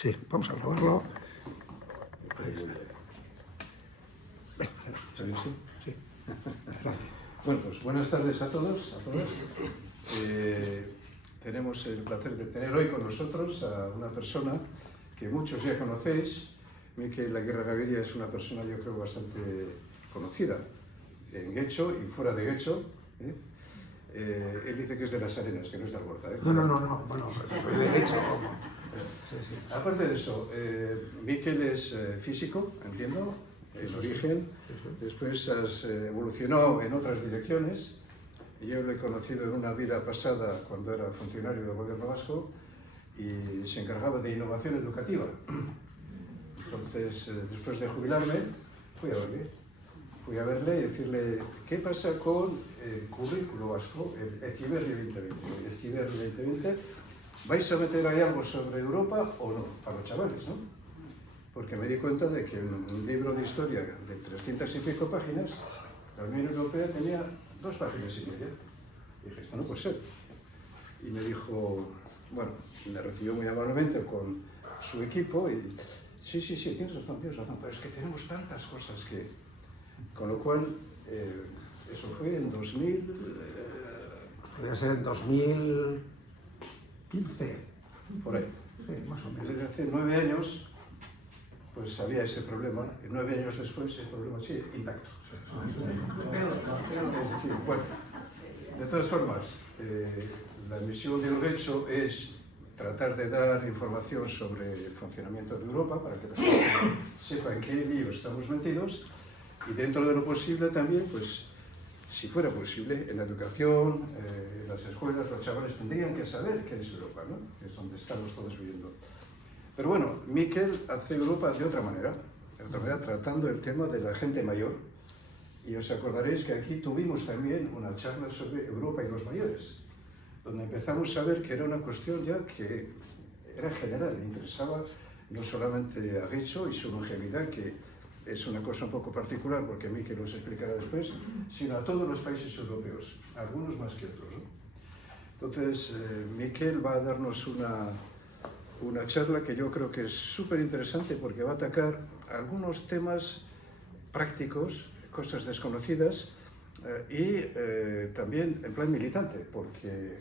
Sí, vamos a grabarlo. Ahí está. ¿Está bien, sí? Sí. Adelante. Bueno, pues buenas tardes a todos, a todas. Tenemos el placer de tener hoy con nosotros a una persona que muchos ya conocéis. Mikel Aguirre-Gaviria es una persona, yo creo, bastante conocida en Getxo y fuera de Getxo. Él dice que es de Las Arenas, que no es de Algorta. No, bueno, de hecho, sí. Aparte de eso, Mikel es físico, entiendo, en origen. Después evolucionó en otras direcciones. Yo lo he conocido en una vida pasada cuando era funcionario del gobierno vasco y se encargaba de innovación educativa. Entonces, después de jubilarme, fui a verle y decirle qué pasa con el currículo vasco, el ECIBERRI 2020. El ECIBERRI 2020, ¿vais a meter ahí algo sobre Europa o no? Para los chavales, ¿no? Porque me di cuenta de que en un libro de historia de 300 y pico páginas, la Unión Europea tenía 2 páginas y media. Y dije, esto no puede ser. Y me dijo, bueno, me recibió muy amablemente con su equipo y sí, tienes razón, pero es que tenemos tantas cosas que... Con lo cual, eso fue en 2000... Podría ser en 2015. Por ahí. Sí, más o menos. Desde hace 9 años, pues había ese problema, y 9 años después el problema sigue intacto. Es decir, bueno, de todas formas, la misión de Urgetxo es tratar de dar información sobre el funcionamiento de Europa para que la gente sepa en qué lío estamos metidos y dentro de lo posible también, pues, si fuera posible, en la educación, en las escuelas, los chavales tendrían que saber qué es Europa, ¿no? Que es donde estamos todos viviendo. Pero bueno, Mikel hace Europa de otra manera, tratando el tema de la gente mayor. Y os acordaréis que aquí tuvimos también una charla sobre Europa y los mayores, donde empezamos a ver que era una cuestión ya que era general, le interesaba no solamente a Getxo y su longevidad, que es una cosa un poco particular, porque Mikel os explicará después, sino a todos los países europeos, algunos más que otros, ¿no? Entonces, Mikel va a darnos una charla que yo creo que es súper interesante porque va a atacar algunos temas prácticos, cosas desconocidas y también en plan militante, porque él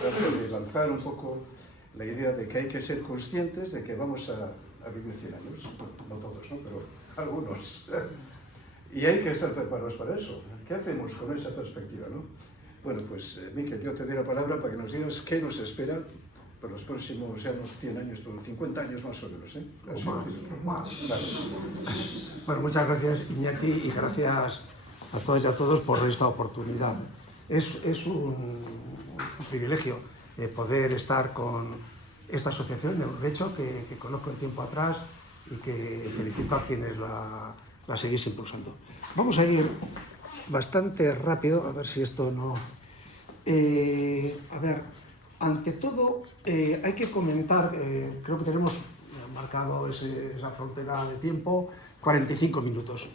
trata de lanzar un poco la idea de que hay que ser conscientes de que vamos a vivir 100 años, no todos, ¿no? Pero algunos. Y hay que estar preparados para eso. ¿Qué hacemos con esa perspectiva, no? Bueno, pues Mikel, yo te doy la palabra para que nos digas qué nos espera por los próximos, ya unos 100 años, por 50 años más o menos, ¿eh? Más. Bueno, muchas gracias, Iñaki, y gracias a todas y a todos por esta oportunidad. Es un privilegio poder estar con esta asociación de Urgetxo que conozco de tiempo atrás y que felicito a quienes la seguís impulsando. Vamos a ir bastante rápido, a ver si esto no... a ver, ante todo hay que comentar, creo que tenemos marcado esa frontera de tiempo, 45 minutos.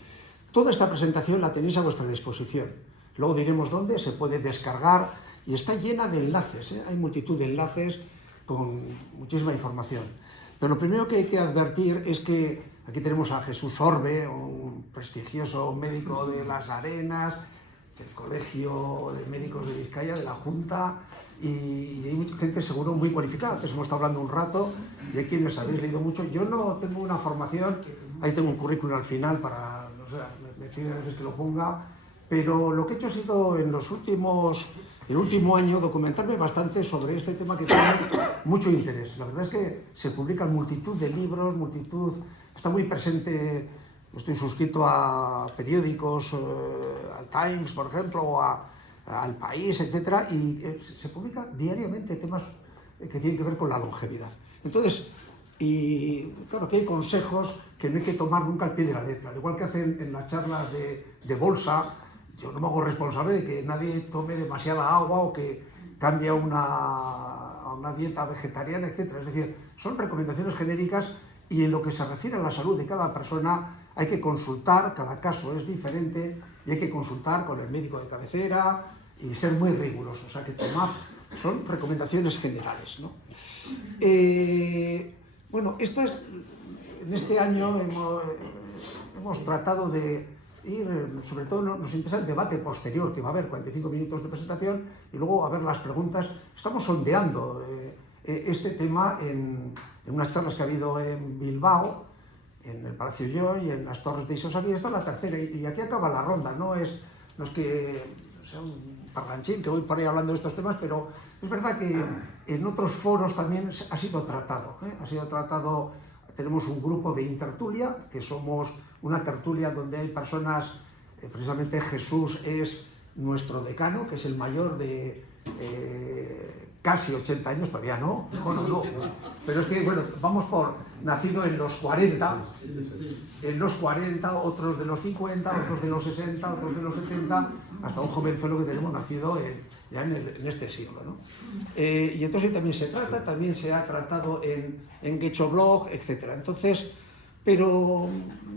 Toda esta presentación la tenéis a vuestra disposición. Luego diremos dónde se puede descargar y está llena de enlaces, ¿eh? Hay multitud de enlaces con muchísima información. Pero lo primero que hay que advertir es que aquí tenemos a Jesús Orbe, un prestigioso médico de Las Arenas, del Colegio de Médicos de Vizcaya, de la Junta, y hay mucha gente seguro muy cualificada. Antes hemos estado hablando un rato y hay quienes habéis leído mucho. Yo no tengo una formación, ahí tengo un currículum al final para, no sé, me piden a veces que lo ponga, pero lo que he hecho ha sido el último año documentarme bastante sobre este tema que tiene mucho interés. La verdad es que se publican multitud de libros, está muy presente. Estoy suscrito a periódicos, al Times, por ejemplo, o al País, etc. Y se publican diariamente temas que tienen que ver con la longevidad. Entonces, y claro que hay consejos que no hay que tomar nunca al pie de la letra. Al igual que hacen en las charlas de bolsa, yo no me hago responsable de que nadie tome demasiada agua o que cambie a una dieta vegetariana, etc. Es decir, son recomendaciones genéricas y en lo que se refiere a la salud de cada persona hay que consultar, cada caso es diferente y hay que consultar con el médico de cabecera y ser muy rigurosos. O sea que tomar son recomendaciones generales, ¿no? Bueno, en este año hemos tratado de ir, sobre todo nos interesa el debate posterior, que va a haber 45 minutos de presentación y luego a ver las preguntas. Estamos sondeando este tema en unas charlas que ha habido en Bilbao, en el Palacio Joy, en las Torres de Isosaki. Esta es la tercera y aquí acaba la ronda. No es que sea un parlanchín que voy por ahí hablando de estos temas, pero es verdad que en otros foros también ha sido tratado. Tenemos un grupo de intertulia, que somos una tertulia donde hay personas, precisamente Jesús es nuestro decano, que es el mayor de casi 80 años, todavía no, no, pero es que, bueno, vamos nacido en los 40, otros de los 50, otros de los 60, otros de los 70, hasta un jovenzuelo que tenemos nacido ya en este siglo, ¿no? Y entonces también se ha tratado en Getxoblog, etc. Entonces, pero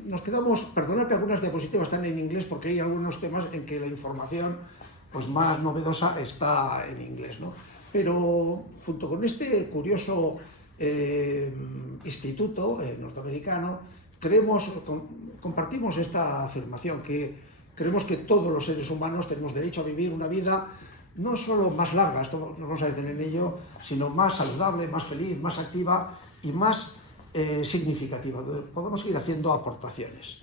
nos quedamos, perdonad que algunas diapositivas están en inglés porque hay algunos temas en que la información pues, más novedosa está en inglés, ¿no? Pero junto con este curioso instituto norteamericano, compartimos esta afirmación, que creemos que todos los seres humanos tenemos derecho a vivir una vida no solo más larga, esto no vamos a detener en ello, sino más saludable, más feliz, más activa y más significativa. Podemos ir haciendo aportaciones.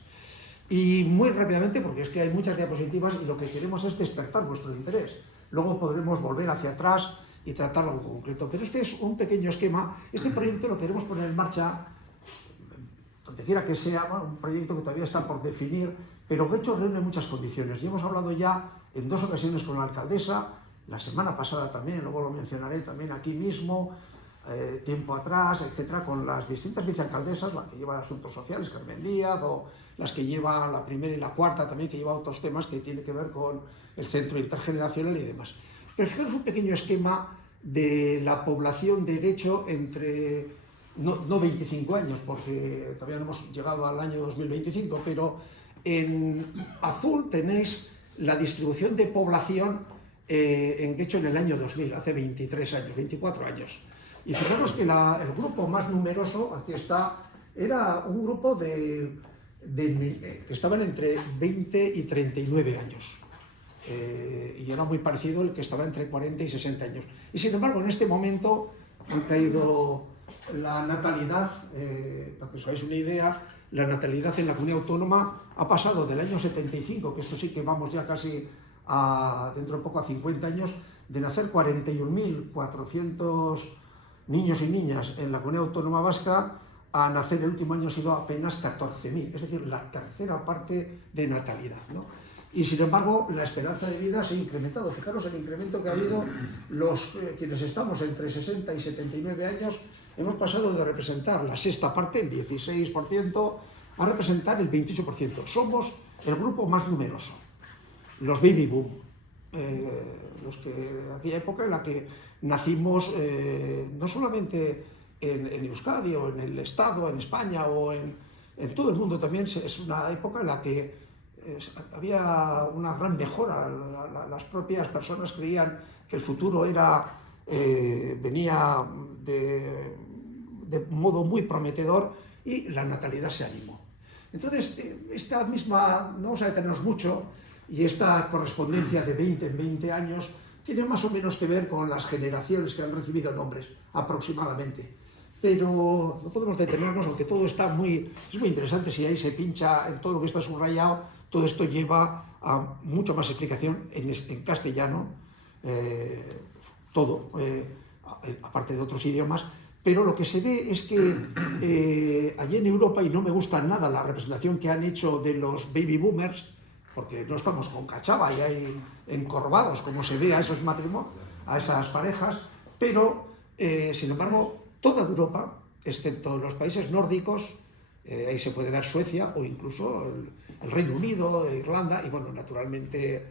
Y muy rápidamente, porque es que hay muchas diapositivas y lo que queremos es despertar vuestro interés. Luego podremos volver hacia atrás y tratarlo en concreto. Pero este es un pequeño esquema. Este proyecto lo queremos poner en marcha, donde quiera que sea, un proyecto que todavía está por definir, pero que hecho reúne muchas condiciones. Y hemos hablado ya en 2 ocasiones con la alcaldesa, la semana pasada también, luego lo mencionaré también aquí mismo, tiempo atrás, etcétera, con las distintas vicealcaldesas, la que lleva asuntos sociales, Carmen Díaz, o las que lleva la primera y la cuarta también, que lleva otros temas que tienen que ver con el centro intergeneracional y demás. Pero fijaros un pequeño esquema de la población de Getxo entre, no 25 años, porque todavía no hemos llegado al año 2025, pero en azul tenéis la distribución de población en Getxo en el año 2000, hace 23 años, 24 años. Y fijaros que el grupo más numeroso, aquí está, era un grupo que estaban entre 20 y 39 años. Y era muy parecido el que estaba entre 40 y 60 años. Y sin embargo, en este momento han caído la natalidad, para que os hagáis una idea, la natalidad en la comunidad autónoma ha pasado del año 75, que esto sí que vamos ya casi dentro de poco a 50 años, de nacer 41.400 niños y niñas en la comunidad autónoma vasca, a nacer el último año ha sido apenas 14.000, es decir, la tercera parte de natalidad, ¿no? Y sin embargo, la esperanza de vida se ha incrementado. Fijaros el incremento que ha habido, quienes estamos entre 60 y 79 años, hemos pasado de representar la sexta parte, el 16%, a representar el 28%. Somos el grupo más numeroso, los baby boom, los que de aquella época en la que nacimos no solamente en Euskadi o en el Estado, en España o en todo el mundo también, es una época en la que había una gran mejora. Las propias personas creían que el futuro venía de modo muy prometedor y la natalidad se animó. Entonces, esta misma, no vamos a detenernos mucho, y esta correspondencia de 20 en 20 años tiene más o menos que ver con las generaciones que han recibido nombres, aproximadamente. Pero no podemos detenernos, aunque todo es muy interesante. Si ahí se pincha en todo lo que está subrayado, todo esto lleva a mucha más explicación en castellano, todo, aparte de otros idiomas. Pero lo que se ve es que allí en Europa, y no me gusta nada la representación que han hecho de los baby boomers, porque no estamos con cachava y hay encorvados, como se ve a esos matrimonios, a esas parejas, pero, sin embargo, toda Europa, excepto los países nórdicos, ahí se puede ver Suecia o incluso el Reino Unido, Irlanda y, bueno, naturalmente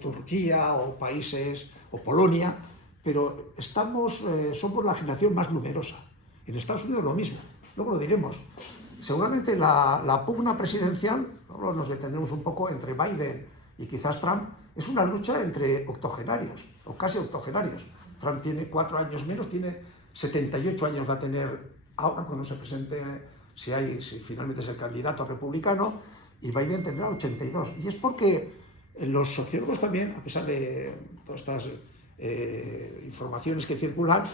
Turquía o países, o Polonia, pero somos la generación más numerosa. En Estados Unidos lo mismo, luego lo diremos. Seguramente la pugna presidencial, ahora nos detendremos un poco, entre Biden y quizás Trump, es una lucha entre octogenarios, o casi octogenarios. Trump tiene 4 años menos, tiene 78 años va a tener ahora cuando se presente, si finalmente es el candidato republicano, y Biden tendrá 82. Y es porque los sociólogos también, a pesar de todas estas informaciones que circulan,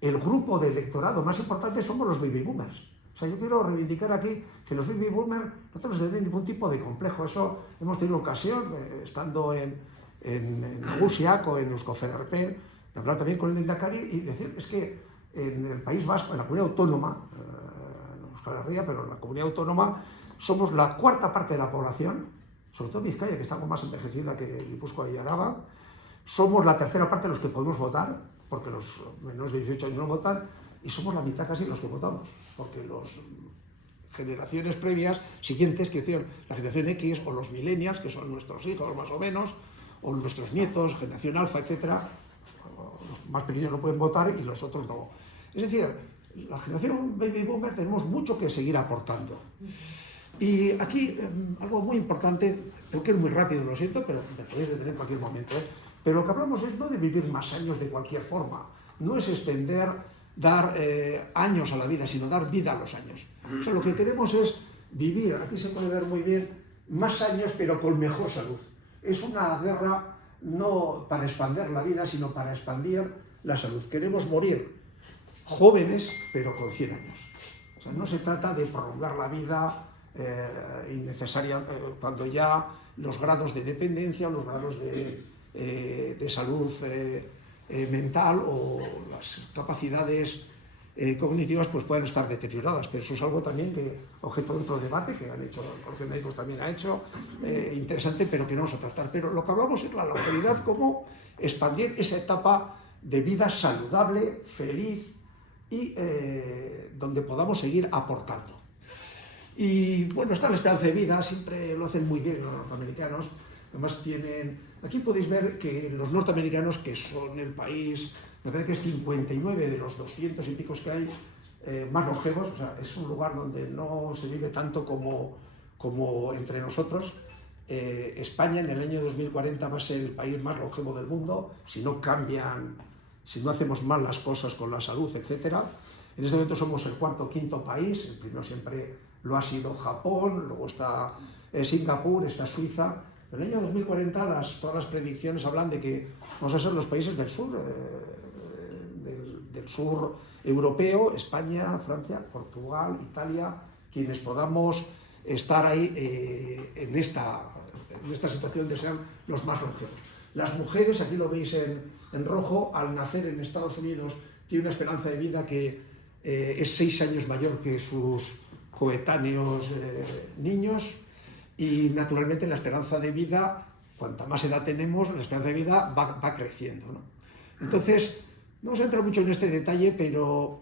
el grupo de electorado más importante somos los baby boomers. O sea, yo quiero reivindicar aquí que los baby boomers no tenemos que tener ningún tipo de complejo. Eso hemos tenido ocasión, estando en Nagusiak o en Euskofederpen, de hablar también con el Lehendakari y decir, es que en el País Vasco, en la comunidad autónoma, no Euskal Herria, pero en la comunidad autónoma, somos la cuarta parte de la población, sobre todo Vizcaya, que está algo más envejecida que Guipúzcoa y Araba. Somos la tercera parte de los que podemos votar, porque los menores de 18 años no votan, y somos la mitad casi los que votamos, porque las generaciones previas, siguientes, que decían la generación X o los millennials, que son nuestros hijos más o menos, o nuestros nietos, generación alfa, etcétera, los más pequeños no pueden votar y los otros no. Es decir, la generación baby boomer tenemos mucho que seguir aportando. Y aquí algo muy importante, tengo que ir muy rápido, lo siento, pero me podéis detener en cualquier momento, pero lo que hablamos es no de vivir más años de cualquier forma, no es dar años a la vida, sino dar vida a los años. O sea, lo que queremos es vivir, aquí se puede ver muy bien, más años pero con mejor salud. Es una guerra no para expandir la vida, sino para expandir la salud. Queremos morir jóvenes pero con 100 años. O sea, no se trata de prolongar la vida innecesaria cuando ya los grados de dependencia, los grados de salud mental o las capacidades cognitivas pues pueden estar deterioradas, pero eso es algo también que objeto de otro debate que han hecho, el Colegio de Médicos también ha hecho, interesante, pero que no vamos a tratar. Pero lo que hablamos es la longevidad, cómo expandir esa etapa de vida saludable, feliz y donde podamos seguir aportando. Y bueno, está la esperanza de vida, siempre lo hacen muy bien los norteamericanos. Además aquí podéis ver que los norteamericanos, que son el país, me parece que es 59 de los 200 y picos que hay, más longevos, o sea, es un lugar donde no se vive tanto como entre nosotros. España en el año 2040 va a ser el país más longevo del mundo, si no hacemos mal las cosas con la salud, etc. En este momento somos el cuarto o quinto país, el primero siempre lo ha sido Japón, luego está Singapur, está Suiza. En el año 2040 todas las predicciones hablan de que vamos a ser los países del sur europeo, España, Francia, Portugal, Italia, quienes podamos estar ahí en esta situación de ser los más longevos. Las mujeres, aquí lo veis en rojo, al nacer en Estados Unidos tienen una esperanza de vida que es 6 años mayor que sus coetáneos niños, y naturalmente la esperanza de vida, cuanta más edad tenemos, la esperanza de vida va creciendo, ¿no? Entonces, no vamos a entrar mucho en este detalle, pero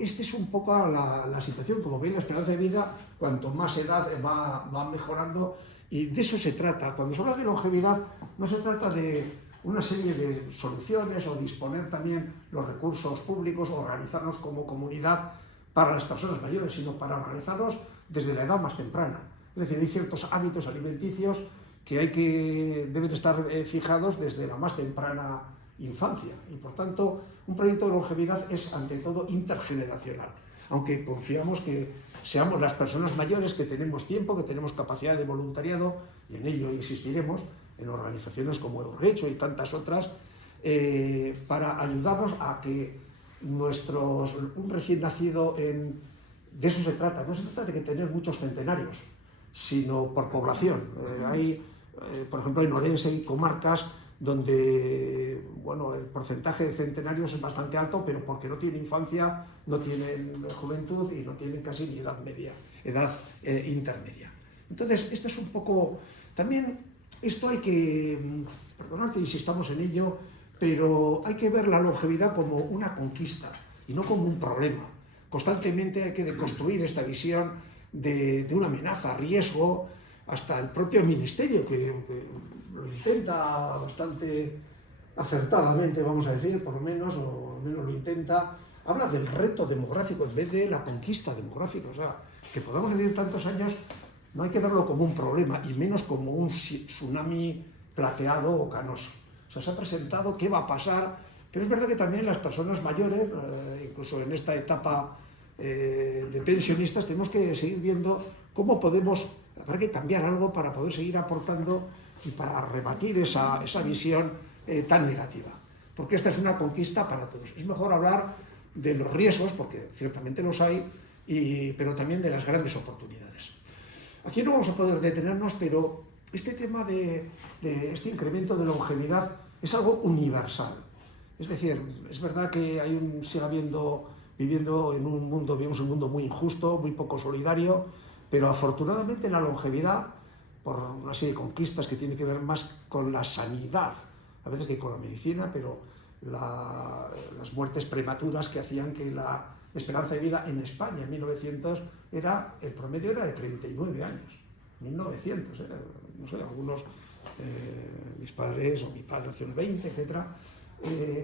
esta es un poco la situación. Como veis, la esperanza de vida, cuanto más edad va mejorando, y de eso se trata. Cuando se habla de longevidad, no se trata de una serie de soluciones o disponer también los recursos públicos o organizarnos como comunidad para las personas mayores, sino para organizarnos desde la edad más temprana. Es decir, hay ciertos hábitos alimenticios que deben estar fijados desde la más temprana infancia, y por tanto un proyecto de longevidad es ante todo intergeneracional, aunque confiamos que seamos las personas mayores que tenemos tiempo, que tenemos capacidad de voluntariado, y en ello insistiremos en organizaciones como Eurrecho y tantas otras, para ayudarnos a que un recién nacido, de eso se trata, no se trata de que tener muchos centenarios, sino por población. Por ejemplo, en Orense hay comarcas donde el porcentaje de centenarios es bastante alto, pero porque no tienen infancia, no tienen juventud y no tienen casi ni edad media, edad intermedia. Entonces, esto es un poco... También esto hay que... Perdonad que insistamos en ello, pero hay que ver la longevidad como una conquista y no como un problema. Constantemente hay que deconstruir esta visión de una amenaza, riesgo, hasta el propio ministerio, que lo intenta bastante acertadamente, vamos a decir, por lo menos lo intenta, habla del reto demográfico en vez de la conquista demográfica. O sea, que podamos vivir tantos años no hay que verlo como un problema, y menos como un tsunami plateado o canoso. O sea, se ha presentado qué va a pasar, pero es verdad que también las personas mayores, incluso en esta etapa de pensionistas, tenemos que seguir viendo cómo podemos, habrá que cambiar algo para poder seguir aportando y para rebatir esa visión tan negativa. Porque esta es una conquista para todos. Es mejor hablar de los riesgos, porque ciertamente los hay, pero también de las grandes oportunidades. Aquí no vamos a poder detenernos, pero este tema de este incremento de longevidad es algo universal. Es decir, es verdad que vivimos en un mundo muy injusto, muy poco solidario, pero afortunadamente la longevidad, por una serie de conquistas que tienen que ver más con la sanidad, a veces que con la medicina, pero las muertes prematuras que hacían que la esperanza de vida en España en 1900 el promedio era de 39 años. 1900, no sé, algunos, mis padres o mi padre nació en el 20, etc.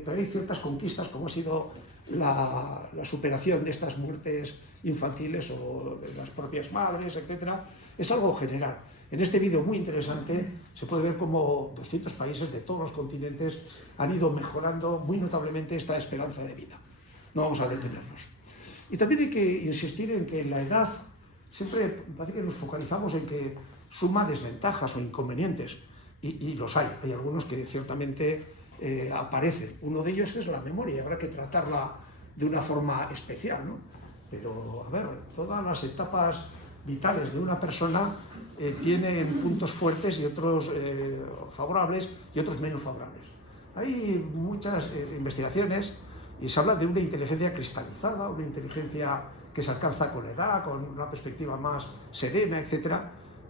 Pero hay ciertas conquistas, como ha sido la superación de estas muertes infantiles o de las propias madres, etc. Es algo general. En este vídeo muy interesante se puede ver cómo 200 países de todos los continentes han ido mejorando muy notablemente esta esperanza de vida. No vamos a detenernos. Y también hay que insistir en que la edad, siempre parece que nos focalizamos en que suma desventajas o inconvenientes, y los hay. Hay algunos que ciertamente aparecen. Uno de ellos es la memoria, y habrá que tratarla de una forma especial, ¿no? Pero, a ver, todas las etapas vitales de una persona tienen puntos fuertes y otros favorables y otros menos favorables. Hay muchas investigaciones y se habla de una inteligencia cristalizada, una inteligencia que se alcanza con la edad, con una perspectiva más serena, etc.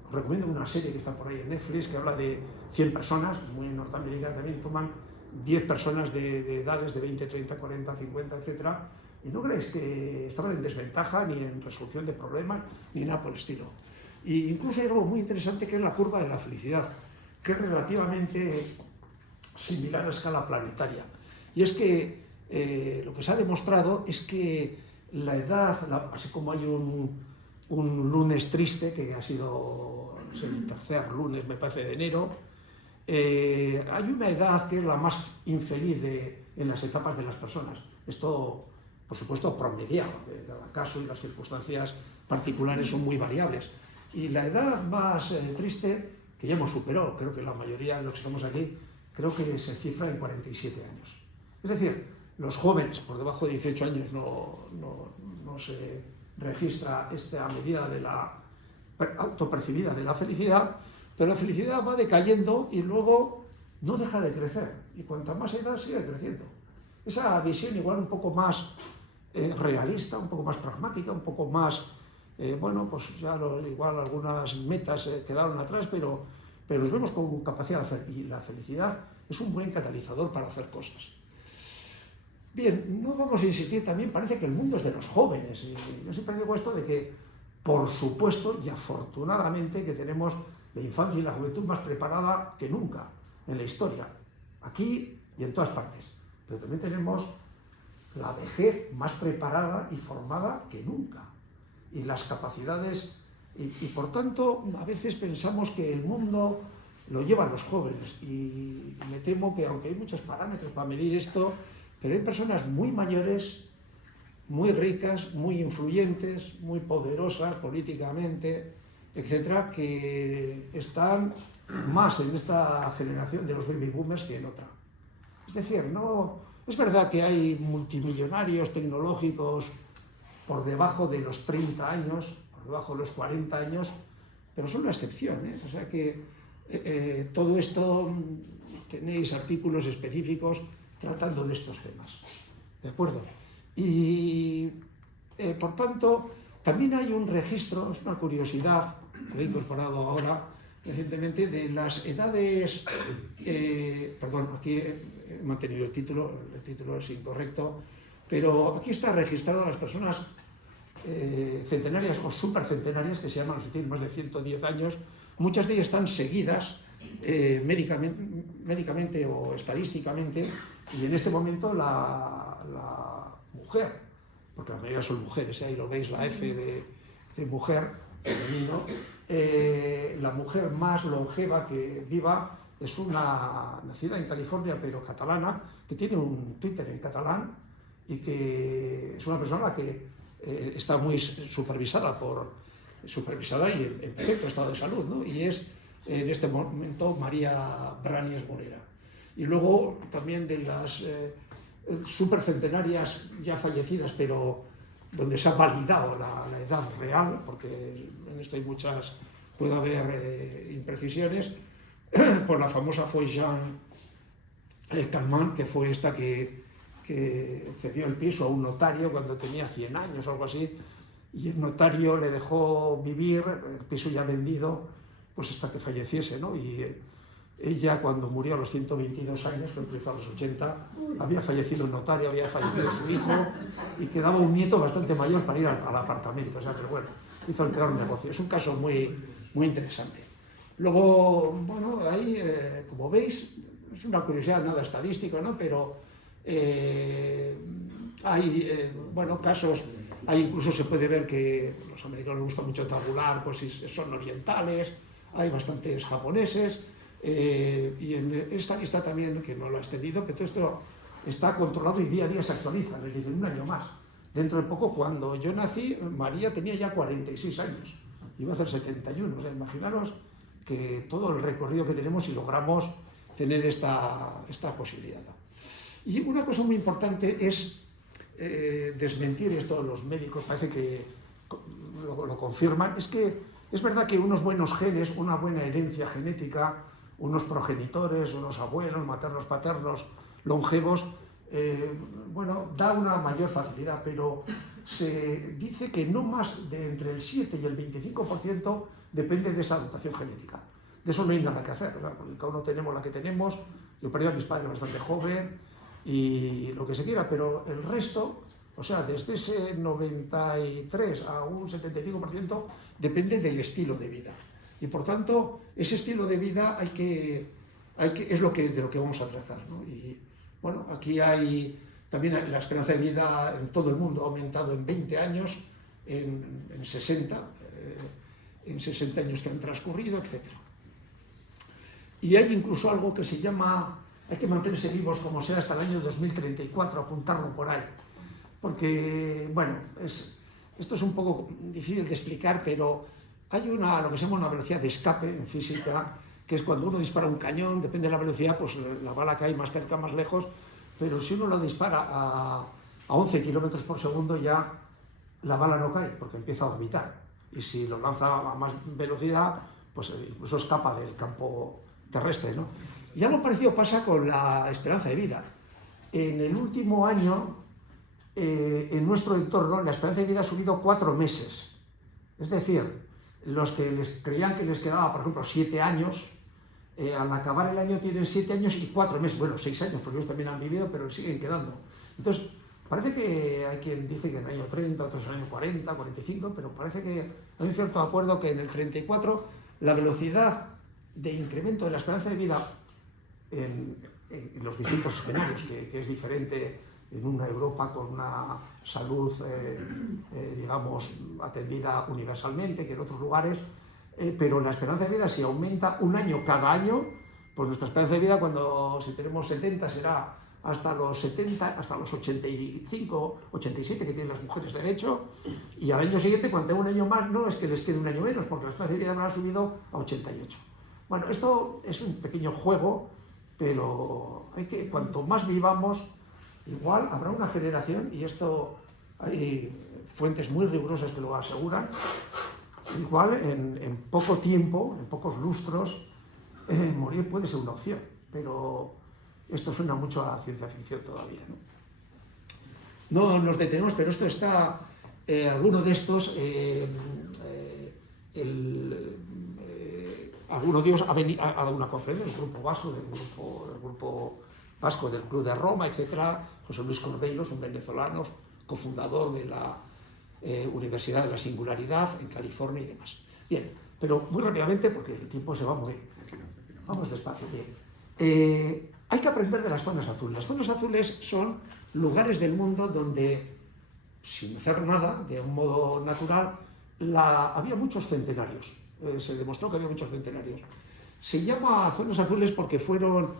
Os recomiendo una serie que está por ahí en Netflix que habla de 100 personas, es muy norteamericana también, toman 10 personas de edades de 20, 30, 40, 50, etc. Y no creéis que estaban en desventaja ni en resolución de problemas ni nada por el estilo. Y incluso hay algo muy interesante que es la curva de la felicidad, que es relativamente similar a escala planetaria. Y es que lo que se ha demostrado es que la edad, así como hay un lunes triste, que ha sido el tercer lunes, me parece, de enero, hay una edad que es la más infeliz en las etapas de las personas. Esto, por supuesto, promediado, cada caso y las circunstancias particulares son muy variables. Y la edad más triste, que ya hemos superado, creo que la mayoría de los que estamos aquí, creo que se cifra en 47 años. Es decir, los jóvenes por debajo de 18 años no se registra esta medida de la autopercibida de la felicidad, pero la felicidad va decayendo y luego no deja de crecer, y cuanta más edad sigue creciendo. Esa visión igual un poco más realista, un poco más pragmática, un poco más, bueno, pues ya igual algunas metas quedaron atrás, pero nos vemos con capacidad de hacer, y la felicidad es un buen catalizador para hacer cosas. Bien, no vamos a insistir también, parece que el mundo es de los jóvenes, y yo siempre digo esto de que, por supuesto y afortunadamente, que tenemos la infancia y la juventud más preparada que nunca en la historia, aquí y en todas partes, pero también tenemos la vejez más preparada y formada que nunca, y las capacidades, y por tanto a veces pensamos que el mundo lo llevan los jóvenes, y me temo que, aunque hay muchos parámetros para medir esto, pero hay personas muy mayores, muy ricas, muy influyentes, muy poderosas políticamente, etcétera, que están más en esta generación de los baby boomers que en otra. Es decir, no, es verdad que hay multimillonarios tecnológicos por debajo de los 30 años, por debajo de los 40 años, pero son la excepción, ¿eh? O sea que todo esto, tenéis artículos específicos tratando de estos temas, ¿de acuerdo? Y, por tanto, también hay un registro, es una curiosidad, que he incorporado ahora recientemente, de las edades, perdón, aquí he mantenido el título es incorrecto, pero aquí está registrado a las personas centenarias o supercentenarias, que se llaman, los que tienen más de 110 años, muchas de ellas están seguidas médicamente o estadísticamente, y en este momento la mujer, porque la mayoría son mujeres, ahí lo veis, la F de mujer, femenino, la mujer más longeva que viva es una nacida en California pero catalana, que tiene un Twitter en catalán, y que es una persona que está muy supervisada y en perfecto estado de salud, ¿no? Y es en este momento María Brañes Morera. Y luego también de las supercentenarias ya fallecidas, pero donde se ha validado la edad real, porque en esto hay muchas, puede haber imprecisiones, por la famosa fue Jean Calment, que fue esta que cedió el piso a un notario cuando tenía 100 años o algo así, y el notario le dejó vivir, el piso ya vendido, pues hasta que falleciese, ¿no? Y ella, cuando murió a los 122 años, que empezó a los 80, había fallecido el notario, había fallecido su hijo, y quedaba un nieto bastante mayor para ir al apartamento. O sea, que bueno, hizo el peor negocio. Es un caso muy, muy interesante. Luego, bueno, ahí, como veis, es una curiosidad, nada estadístico, ¿no? Pero hay, bueno, casos, hay incluso se puede ver que a los americanos les gusta mucho tabular, pues son orientales, hay bastantes japoneses, y en esta lista también, que no lo ha extendido, pero todo esto está controlado y día a día se actualiza, les dicen un año más. Dentro de poco, cuando yo nací, María tenía ya 46 años, iba a hacer 71, o sea, imaginaros que todo el recorrido que tenemos y logramos tener esta posibilidad. Y una cosa muy importante es desmentir esto, los médicos parece que lo confirman, es que es verdad que unos buenos genes, una buena herencia genética, unos progenitores, unos abuelos, maternos, paternos, longevos, bueno, da una mayor facilidad, pero se dice que no más de entre el 7 y el 25% depende de esa dotación genética. De eso no hay nada que hacer, ¿verdad? Porque cada uno tenemos la que tenemos. Yo perdí a mis padres bastante joven y lo que se quiera, pero el resto, o sea, desde ese 93 a un 75% depende del estilo de vida. Y por tanto, ese estilo de vida es de lo que vamos a tratar, ¿no? Y bueno, aquí hay también la esperanza de vida en todo el mundo ha aumentado en 20 años, en 60 años que han transcurrido, etc. Y hay incluso algo que se llama, hay que mantenerse vivos como sea hasta el año 2034, apuntarlo por ahí. Porque, bueno, esto es un poco difícil de explicar, pero hay lo que se llama una velocidad de escape en física, que es cuando uno dispara un cañón, depende de la velocidad, pues la bala cae más cerca, más lejos, pero si uno lo dispara a 11 kilómetros por segundo ya la bala no cae, porque empieza a orbitar. Y si lo lanza a más velocidad, pues incluso escapa del campo terrestre, ¿no? Y algo parecido pasa con la esperanza de vida. En el último año, en nuestro entorno, la esperanza de vida ha subido 4 meses. Es decir, los que les creían que les quedaba, por ejemplo, 7 años, al acabar el año tienen 7 años y 4 meses, bueno, 6 años, porque ellos también han vivido, pero siguen quedando. Entonces, parece que hay quien dice que en el año 30, otros en el año 40, 45, pero parece que hay un cierto acuerdo que en el 34 la velocidad de incremento de la esperanza de vida en los distintos escenarios, que es diferente en una Europa con una salud, digamos, atendida universalmente que en otros lugares, pero la esperanza de vida si aumenta un año cada año, pues nuestra esperanza de vida si tenemos 70 será hasta los 70, hasta los 85, 87 que tienen las mujeres de hecho, y al año siguiente, cuando tenga un año más, no es que les quede un año menos, porque la esperanza de vida no ha subido a 88. Bueno, esto es un pequeño juego, pero cuanto más vivamos, igual habrá una generación, y esto hay fuentes muy rigurosas que lo aseguran, igual en poco tiempo, en pocos lustros, morir puede ser una opción, pero esto suena mucho a ciencia ficción todavía, ¿no? No nos detenemos, pero esto está, alguno de estos, alguno de ellos ha dado una conferencia, el grupo vasco, el grupo vasco del Club de Roma, etcétera, José Luis Cordeiros, un venezolano, cofundador de la Universidad de la Singularidad en California y demás. Bien, pero muy rápidamente, porque el tiempo se va a mover. Vamos despacio, bien. Hay que aprender de las zonas azules. Las zonas azules son lugares del mundo donde, sin hacer nada, de un modo natural, había muchos centenarios. Se demostró que había muchos centenarios. Se llama zonas azules porque fueron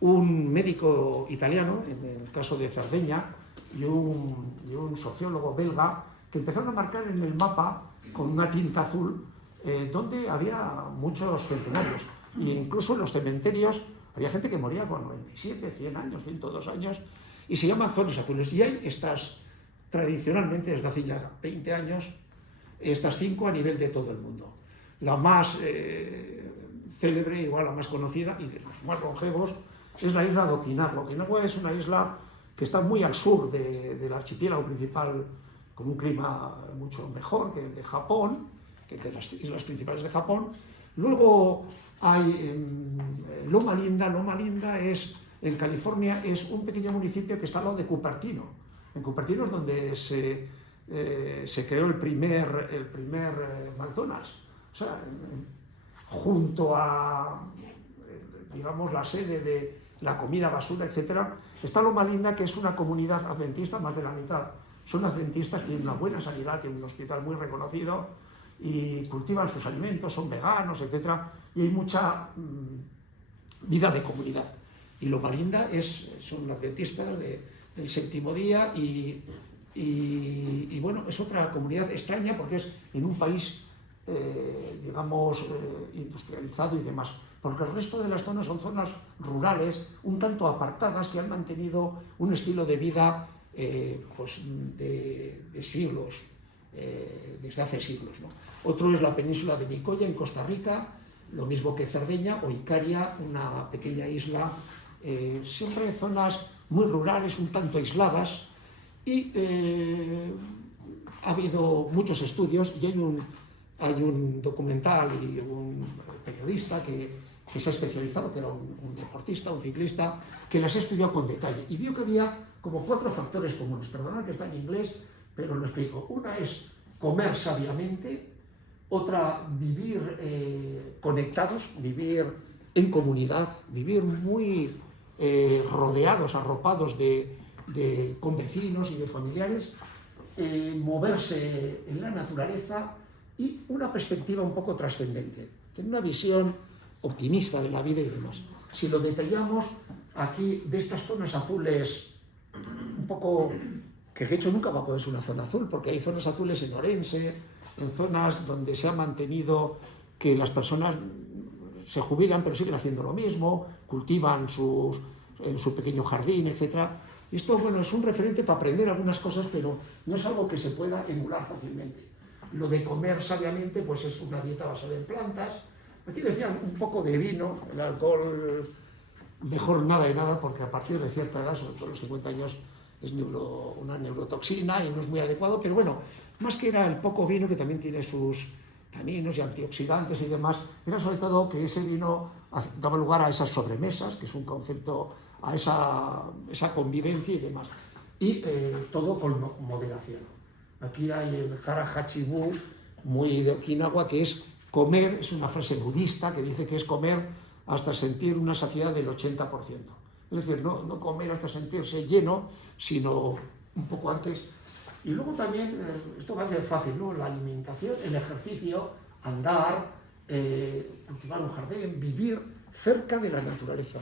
un médico italiano, en el caso de Cerdeña, y un sociólogo belga que empezaron a marcar en el mapa con una tinta azul donde había muchos centenarios. E incluso en los cementerios había gente que moría con 97, 100 años, 102 años, y se llaman zonas azules. Y hay estas, tradicionalmente, desde hace ya 20 años, estas 5 a nivel de todo el mundo. La más célebre, igual la más conocida, y de los más longevos, es la isla de Okinawa. Okinawa es una isla que está muy al sur del archipiélago principal, con un clima mucho mejor que el de Japón, que de las islas principales de Japón. Luego hay Loma Linda. Loma Linda es, en California, es un pequeño municipio que está al lado de Cupertino. En Cupertino es donde se creó el primer McDonald's. O sea, junto a, digamos, la sede de la comida basura, etc., está Loma Linda, que es una comunidad adventista, más de la mitad son adventistas, tienen una buena sanidad, tienen un hospital muy reconocido y cultivan sus alimentos, son veganos, etc. Y hay mucha vida de comunidad. Y Loma Linda son adventistas del séptimo día y bueno, es otra comunidad extraña porque es en un país, digamos, industrializado y demás. Porque el resto de las zonas son zonas rurales, un tanto apartadas, que han mantenido un estilo de vida pues de siglos, desde hace siglos, ¿no? Otro es la península de Nicoya, en Costa Rica, lo mismo que Cerdeña o Icaria, una pequeña isla, siempre zonas muy rurales, un tanto aisladas, y ha habido muchos estudios, y hay un documental y un periodista que se ha especializado, que era un deportista, un ciclista, que las ha estudiado con detalle y vio que había como 4 factores comunes. Perdonad que está en inglés, pero lo explico. Una es comer sabiamente, otra vivir conectados, vivir en comunidad, vivir muy rodeados, arropados con vecinos y de familiares, moverse en la naturaleza y una perspectiva un poco trascendente, tener una visión optimista de la vida y demás. Si lo detallamos, aquí de estas zonas azules, un poco, que de hecho nunca va a poder ser una zona azul, porque hay zonas azules en Orense, en zonas donde se ha mantenido que las personas se jubilan pero siguen haciendo lo mismo, cultivan en su pequeño jardín, etc. Y esto, bueno, es un referente para aprender algunas cosas, pero no es algo que se pueda emular fácilmente. Lo de comer sabiamente, pues es una dieta basada en plantas. Aquí decían un poco de vino, el alcohol mejor nada de nada, porque a partir de cierta edad, sobre todo los 50 años, es una neurotoxina y no es muy adecuado, pero bueno, más que era el poco vino, que también tiene sus taninos y antioxidantes y demás, era sobre todo que ese vino daba lugar a esas sobremesas, que es un concepto, a esa convivencia y demás, y todo con moderación. Aquí hay el Hara Hachibu, muy de Okinawa, que es comer, es una frase budista que dice que es comer hasta sentir una saciedad del 80%. Es decir, no comer hasta sentirse lleno, sino un poco antes. Y luego también, esto va a ser fácil, ¿no? La alimentación, el ejercicio, andar, cultivar un jardín, vivir cerca de la naturaleza.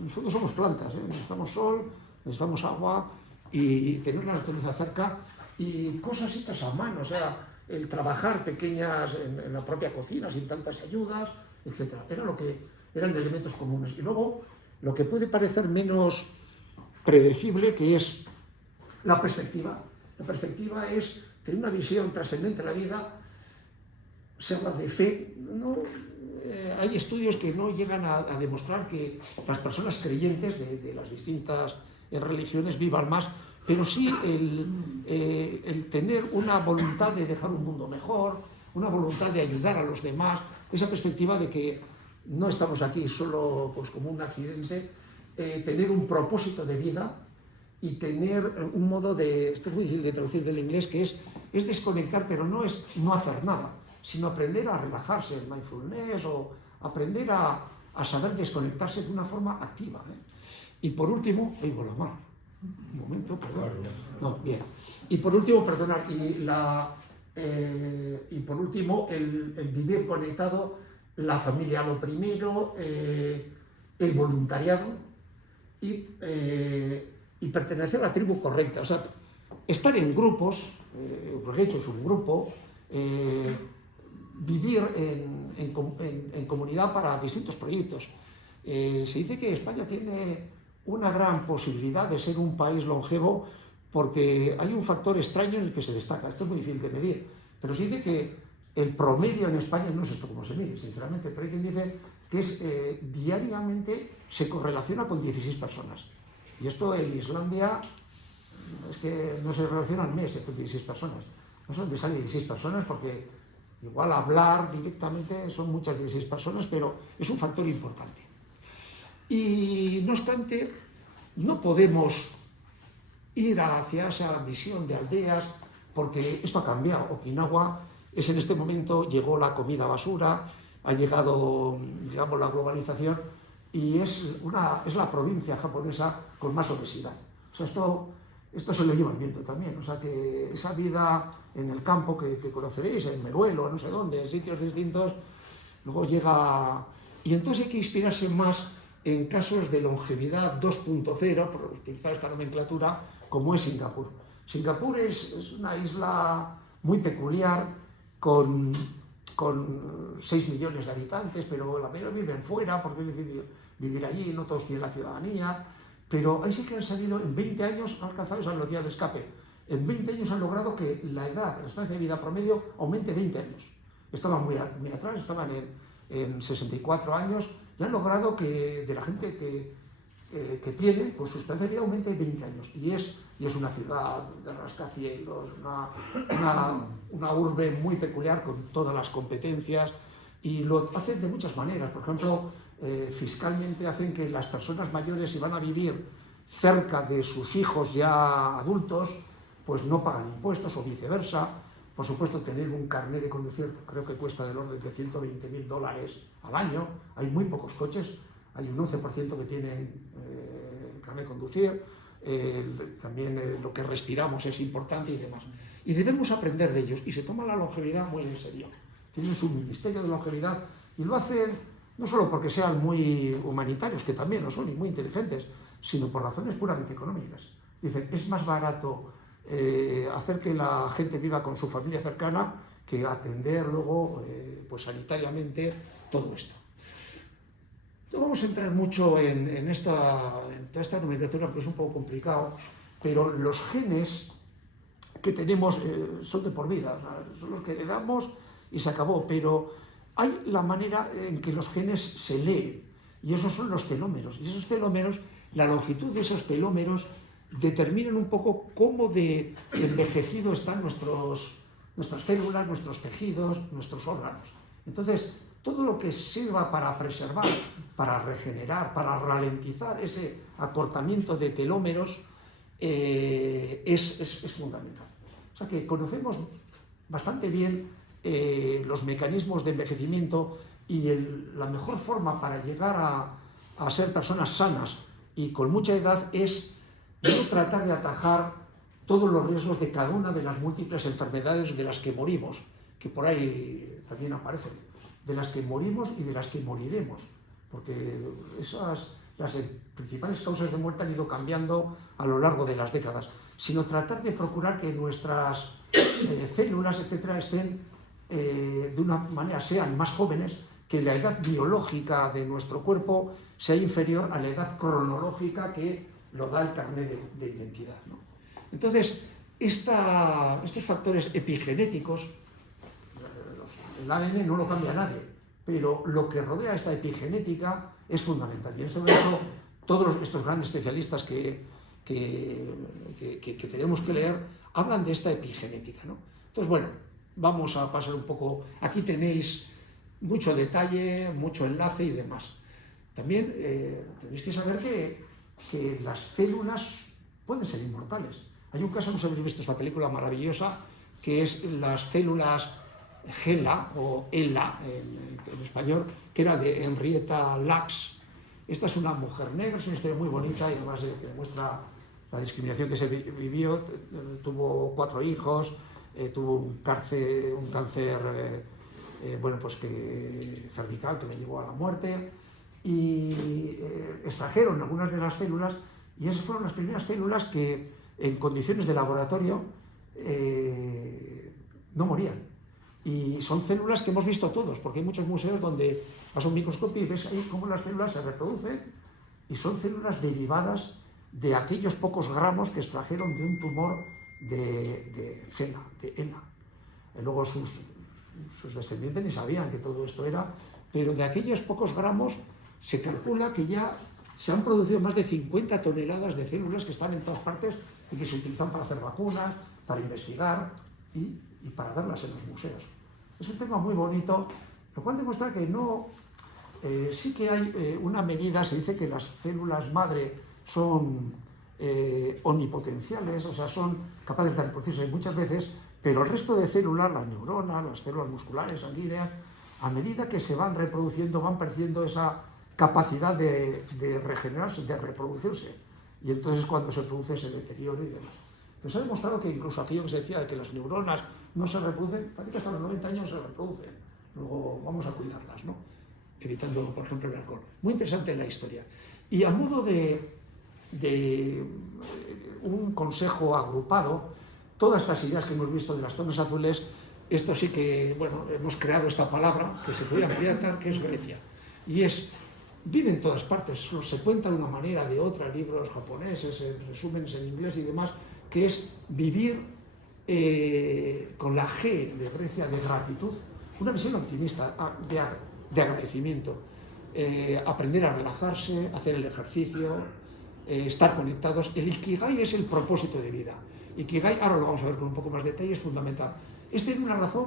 Nosotros somos plantas, necesitamos sol, necesitamos agua y tener la naturaleza cerca y cosas hechas a mano, o sea, el trabajar pequeñas en la propia cocina sin tantas ayudas, etc. Eran elementos comunes. Y luego, lo que puede parecer menos predecible, que es la perspectiva. La perspectiva es tener una visión trascendente de la vida, se habla de fe, ¿no? Hay estudios que no llegan a demostrar que las personas creyentes de las distintas religiones vivan más, pero sí el tener una voluntad de dejar un mundo mejor, una voluntad de ayudar a los demás, esa perspectiva de que no estamos aquí solo pues, como un accidente, tener un propósito de vida y tener un modo de, esto es muy difícil de traducir del inglés, que es desconectar, pero no es no hacer nada, sino aprender a relajarse, el mindfulness, o aprender a saber desconectarse de una forma activa. Y por último, un momento, perdón. No, bien. Y por último, perdonar, y por último, el vivir conectado, la familia lo primero, el voluntariado y pertenecer a la tribu correcta. O sea, estar en grupos, lo que he hecho es un grupo, vivir en comunidad para distintos proyectos. Se dice que España tiene una gran posibilidad de ser un país longevo porque hay un factor extraño en el que se destaca. Esto es muy difícil de medir, pero se dice que el promedio en España, no es esto como se mide, sinceramente, pero hay quien dice que es diariamente se correlaciona con 16 personas. Y esto en Islandia es que no se relaciona al mes con 16 personas. No sé dónde salen 16 personas porque igual hablar directamente son muchas 16 personas, pero es un factor importante. Y no obstante, no podemos ir hacia esa visión de aldeas porque esto ha cambiado. Okinawa es en este momento, llegó la comida basura, ha llegado, digamos, la globalización y es la provincia japonesa con más obesidad. O sea, esto se lo lleva el viento también. O sea, que esa vida en el campo que conoceréis, en Meruelo, no sé dónde, en sitios distintos, luego llega... Y entonces hay que inspirarse más en casos de longevidad 2.0, por utilizar esta nomenclatura, como es Singapur. Singapur es una isla muy peculiar, con 6 millones de habitantes, pero la mayoría viven fuera, porque es difícil vivir allí, no todos tienen la ciudadanía, pero ahí sí que han salido, en 20 años han alcanzado esa velocidad de escape. En 20 años han logrado que la esperanza de vida promedio aumente 20 años. Estaban muy atrás, estaban en 64 años, y han logrado que de la gente que tiene, pues su esperanza de vida aumente 20 años. Y es una ciudad de rascacielos, una urbe muy peculiar con todas las competencias, y lo hacen de muchas maneras. Por ejemplo, fiscalmente hacen que las personas mayores, si van a vivir cerca de sus hijos ya adultos, pues no pagan impuestos o viceversa. Por supuesto, tener un carnet de conducir creo que cuesta del orden de $120.000 al año. Hay muy pocos coches, hay un 11% que tienen carnet de conducir. También lo que respiramos es importante y demás. Y debemos aprender de ellos, y se toma la longevidad muy en serio. Tienen su ministerio de longevidad y lo hacen no solo porque sean muy humanitarios, que también lo son y muy inteligentes, sino por razones puramente económicas. Dicen, es más barato hacer que la gente viva con su familia cercana que atender luego pues sanitariamente todo esto. No vamos a entrar mucho en toda esta nomenclatura porque es un poco complicado, pero los genes que tenemos son de por vida, o sea, son los que heredamos y se acabó, pero hay la manera en que los genes se leen, y esos son los telómeros, y esos telómeros, la longitud de esos telómeros determinan un poco cómo de envejecido están nuestras células, nuestros tejidos, nuestros órganos. Entonces, todo lo que sirva para preservar, para regenerar, para ralentizar ese acortamiento de telómeros es fundamental. O sea que conocemos bastante bien los mecanismos de envejecimiento y la mejor forma para llegar a ser personas sanas y con mucha edad es no tratar de atajar todos los riesgos de cada una de las múltiples enfermedades de las que morimos, que por ahí también aparecen, de las que morimos y de las que moriremos, porque las principales causas de muerte han ido cambiando a lo largo de las décadas, sino tratar de procurar que nuestras células, etcétera, estén de una manera, sean más jóvenes, que la edad biológica de nuestro cuerpo sea inferior a la edad cronológica que lo da el carnet de identidad, ¿no? Entonces, estos factores epigenéticos, el ADN no lo cambia nadie, pero lo que rodea esta epigenética es fundamental. Y en este momento, todos estos grandes especialistas que tenemos que leer hablan de esta epigenética, ¿no? Entonces, bueno, vamos a pasar un poco. Aquí tenéis mucho detalle, mucho enlace y demás. También tenéis que saber que las células pueden ser inmortales. Hay un caso, no sé si habéis visto esta película maravillosa, que es las células GELA o ELA en español, que era de Henrietta Lacks. Esta es una mujer negra, es una historia muy bonita y además que demuestra la discriminación que se vivió. Tuvo 4 hijos, tuvo un cáncer cervical que le llevó a la muerte, y extrajeron algunas de las células, y esas fueron las primeras células que en condiciones de laboratorio no morían. Y son células que hemos visto todos, porque hay muchos museos donde vas a un microscopio y ves ahí cómo las células se reproducen, y son células derivadas de aquellos pocos gramos que extrajeron de un tumor de ELA. Luego sus descendientes ni sabían que todo esto era, pero de aquellos pocos gramos se calcula que ya se han producido más de 50 toneladas de células que están en todas partes y que se utilizan para hacer vacunas, para investigar y para verlas en los museos. Es un tema muy bonito, lo cual demuestra que no... sí que hay una medida, se dice que las células madre son omnipotenciales, o sea, son capaces de reproducirse muchas veces, pero el resto de células, las neuronas, las células musculares, sanguíneas, a medida que se van reproduciendo, van perdiendo esa capacidad de regenerarse, de reproducirse. Y entonces cuando se produce ese deterioro y demás. Pero se ha demostrado que incluso aquello que se decía de que las neuronas no se reproducen, parece que hasta los 90 años se reproducen. Luego vamos a cuidarlas, ¿no? Evitando, por ejemplo, el alcohol. Muy interesante la historia. Y a modo de un consejo agrupado, todas estas ideas que hemos visto de las zonas azules, esto sí que, bueno, hemos creado esta palabra que se puede ampliar, que es Grecia. Y vive en todas partes, se cuenta de una manera, de otra, libros japoneses, resúmenes en inglés y demás, que es vivir con la G de Grecia de gratitud, una visión optimista, de agradecimiento, aprender a relajarse, hacer el ejercicio, estar conectados. El Ikigai es el propósito de vida. Ikigai, ahora lo vamos a ver con un poco más de detalle, es fundamental. Es tener una razón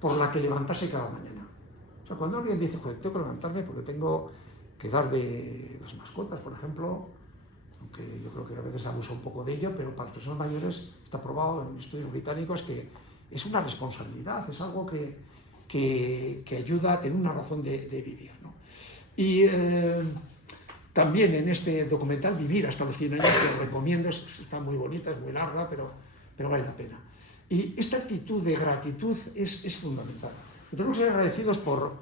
por la que levantarse cada mañana. O sea, cuando alguien dice, joder, tengo que levantarme porque tengo que dar de las mascotas, por ejemplo, aunque yo creo que a veces abuso un poco de ello, pero para las personas mayores está probado en estudios británicos que es una responsabilidad, es algo que ayuda a tener una razón de vivir, ¿no? Y también en este documental, Vivir hasta los 100 años, que os recomiendo, está muy bonita, es muy larga, pero vale la pena. Y esta actitud de gratitud es fundamental. Tenemos que ser agradecidos por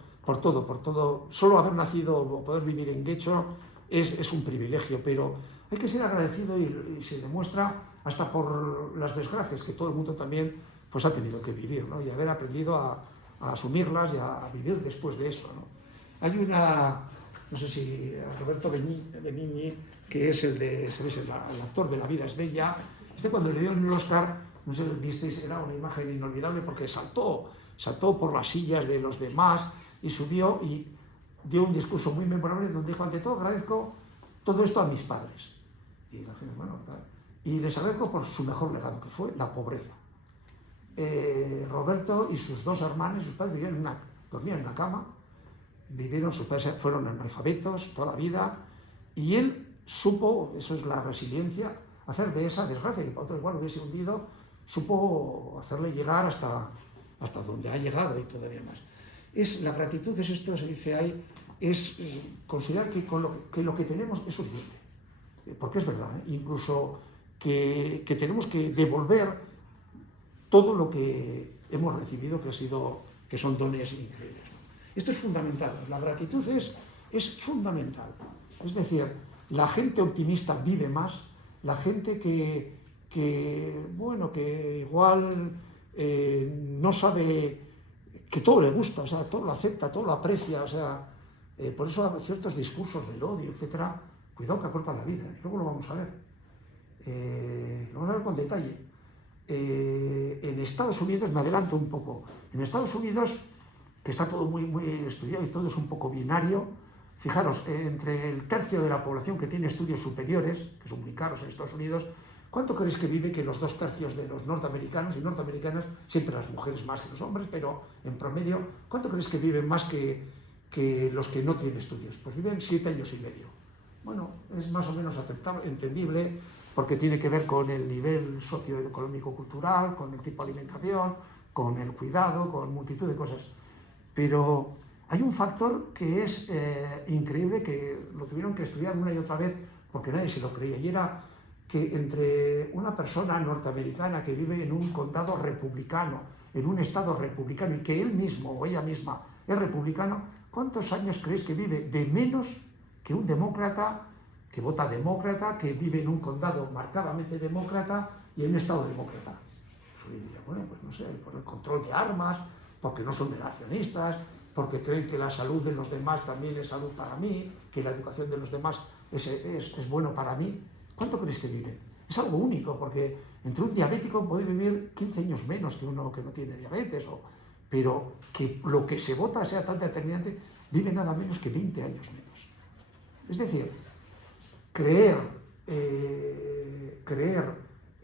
todo. Solo haber nacido o poder vivir en Getxo es un privilegio, pero hay que ser agradecido y se demuestra hasta por las desgracias que todo el mundo también pues, ha tenido que vivir, ¿no? Y haber aprendido a asumirlas y a vivir después de eso, ¿no? Hay no sé si Roberto Benigni, que es el actor de La vida es bella, cuando le dieron el Oscar, no sé si visteis, era una imagen inolvidable porque saltó por las sillas de los demás y subió y dio un discurso muy memorable donde dijo, ante todo agradezco todo esto a mis padres. Y la gente, bueno, y les agradezco por su mejor legado, que fue la pobreza. Roberto y sus dos hermanos, sus padres dormían en una cama, sus padres fueron analfabetos toda la vida, y él supo, eso es la resiliencia, hacer de esa desgracia, que para otro igual hubiese hundido, supo hacerle llegar hasta donde ha llegado y todavía más. La gratitud es esto, se dice ahí, es considerar que lo que tenemos es suficiente, porque es verdad, incluso que tenemos que devolver todo lo que hemos recibido, que son dones increíbles, ¿no? Esto es fundamental, la gratitud es fundamental. Es decir, la gente optimista vive más, la gente que igual no sabe, que todo le gusta, o sea, todo lo acepta, todo lo aprecia, o sea, por eso hay ciertos discursos del odio, etcétera, cuidado que acortan la vida, luego lo vamos a ver. Lo vamos a ver con detalle. En Estados Unidos, me adelanto un poco, en Estados Unidos, que está todo muy, muy estudiado y todo es un poco binario, fijaros, entre el tercio de la población que tiene estudios superiores, que son muy caros en Estados Unidos, ¿cuánto creéis que vive que los 2/3 de los norteamericanos y norteamericanas, siempre las mujeres más que los hombres, pero en promedio, ¿cuánto creéis que viven más que los que no tienen estudios? Pues viven 7 años y medio. Bueno, es más o menos aceptable, entendible, porque tiene que ver con el nivel socioeconómico-cultural, con el tipo de alimentación, con el cuidado, con multitud de cosas. Pero hay un factor que es increíble, que lo tuvieron que estudiar una y otra vez porque nadie se lo creía, y era que entre una persona norteamericana que vive en un condado republicano, en un estado republicano, y que él mismo o ella misma es republicano, ¿cuántos años creéis que vive de menos que un demócrata que vota demócrata, que vive en un condado marcadamente demócrata y en un estado demócrata. Yo le diría, bueno, pues no sé, por el control de armas, porque no son negacionistas, porque creen que la salud de los demás también es salud para mí, que la educación de los demás es bueno para mí. ¿Cuánto crees que vive? Es algo único, porque entre un diabético puede vivir 15 años menos que uno que no tiene diabetes, pero que lo que se vota sea tan determinante, vive nada menos que 20 años menos. Es decir, creer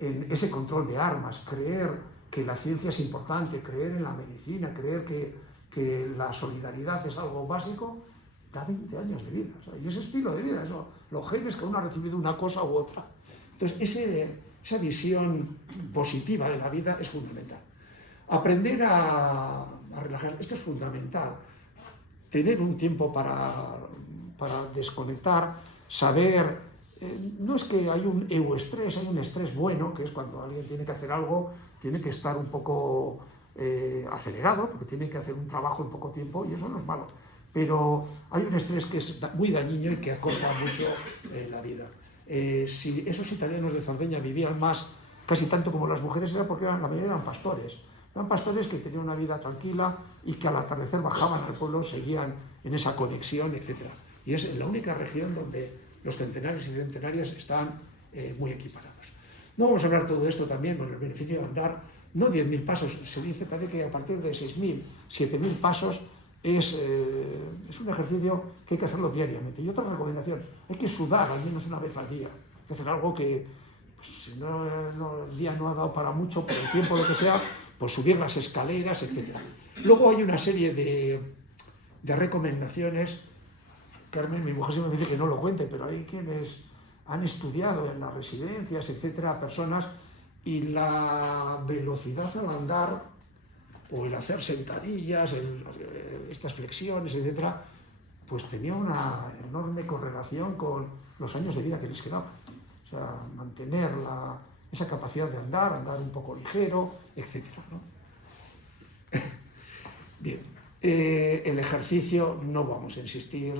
en ese control de armas, creer que la ciencia es importante, creer en la medicina, creer que la solidaridad es algo básico, da 20 años de vida. O sea, y ese estilo de vida, los genes que uno ha recibido una cosa u otra. Entonces, esa visión positiva de la vida es fundamental. Aprender a relajar, esto es fundamental. Tener un tiempo para desconectar, saber, no es que hay un euestrés, hay un estrés bueno, que es cuando alguien tiene que hacer algo, tiene que estar un poco acelerado, porque tiene que hacer un trabajo en poco tiempo, y eso no es malo. Pero hay un estrés que es muy dañino y que acorta mucho la vida. Si esos italianos de Cerdeña vivían más, casi tanto como las mujeres, era porque la mayoría eran pastores. Eran pastores que tenían una vida tranquila y que al atardecer bajaban al pueblo, seguían en esa conexión, etc. Y es la única región donde los centenarios y centenarias están muy equiparados. No vamos a hablar todo esto también con el beneficio de andar, no 10.000 pasos, se dice, parece que a partir de 6.000, 7.000 pasos es un ejercicio que hay que hacerlo diariamente. Y otra recomendación, hay que sudar al menos una vez al día. Hay que hacer algo que, pues, si el día no ha dado para mucho, por el tiempo, lo que sea, pues subir las escaleras, etc. Luego hay una serie de recomendaciones. Carmen, mi mujer siempre me dice que no lo cuente, pero hay quienes han estudiado en las residencias, etcétera, personas, y la velocidad al andar, o el hacer sentadillas, estas flexiones, etcétera, pues tenía una enorme correlación con los años de vida que les quedaban. O sea, mantener esa capacidad de andar un poco ligero, etcétera, ¿no? Bien, el ejercicio, no vamos a insistir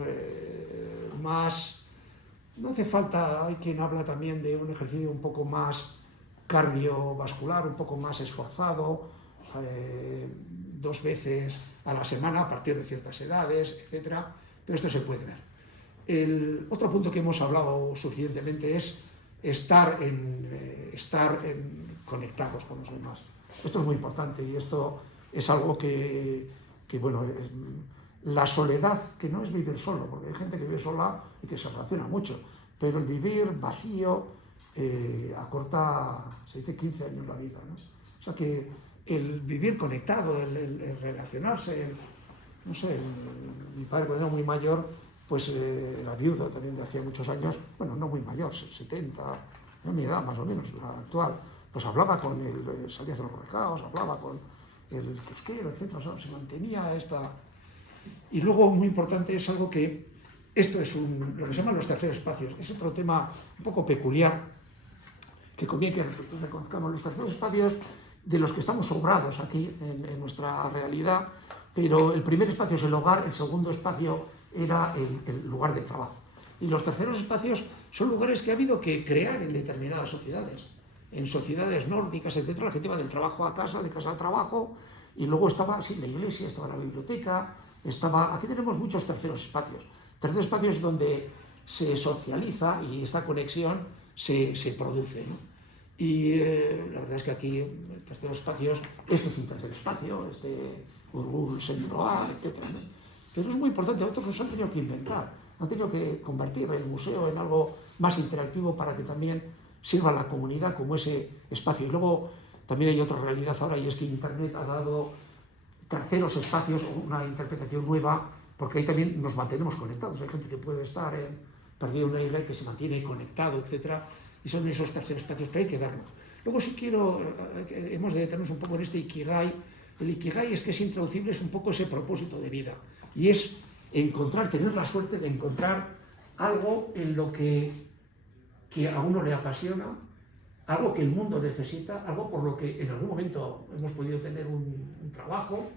más. No hace falta, hay quien habla también de un ejercicio un poco más cardiovascular, un poco más esforzado, 2 veces a la semana a partir de ciertas edades, etc. Pero esto se puede ver. El otro punto que hemos hablado suficientemente es estar conectados con los demás. Esto es muy importante y esto es algo que bueno, la soledad, que no es vivir solo, porque hay gente que vive sola y que se relaciona mucho, pero el vivir vacío acorta, se dice, 15 años la vida, ¿no? O sea que el vivir conectado, el relacionarse, no sé, mi padre cuando era muy mayor, pues era viudo también de hacía muchos años, bueno, no muy mayor, 70, a mi edad más o menos, la actual, pues hablaba con él, salía a hacer los recados, hablaba con el kiosquero, etc. O sea, se mantenía esta. Y luego, muy importante, es algo que, esto es lo que se llaman los terceros espacios, es otro tema un poco peculiar, que conviene que reconozcamos los terceros espacios de los que estamos sobrados aquí en nuestra realidad, pero el primer espacio es el hogar, el segundo espacio era el lugar de trabajo. Y los terceros espacios son lugares que ha habido que crear en determinadas sociedades. En sociedades nórdicas, etc., la gente iba del trabajo a casa, de casa al trabajo, y luego estaba la iglesia, estaba la biblioteca, aquí tenemos muchos terceros espacios. Terceros espacios donde se socializa y esta conexión se produce, ¿no? Y la verdad es que aquí, terceros espacios, esto es un tercer espacio, Urgul Centro A, etc., ¿no? Pero es muy importante, otros los han tenido que inventar, han tenido que convertir el museo en algo más interactivo para que también sirva a la comunidad como ese espacio. Y luego también hay otra realidad ahora, y es que Internet ha dado terceros espacios, una interpretación nueva, porque ahí también nos mantenemos conectados. Hay gente que puede estar perdido en una isla y que se mantiene conectado, etc. Y son esos terceros espacios, pero hay que verlo. Luego sí hemos de detenernos un poco en este Ikigai. El Ikigai es que es intraducible, es un poco ese propósito de vida. Y es tener la suerte de encontrar algo en lo que a uno le apasiona, algo que el mundo necesita, algo por lo que en algún momento hemos podido tener un trabajo,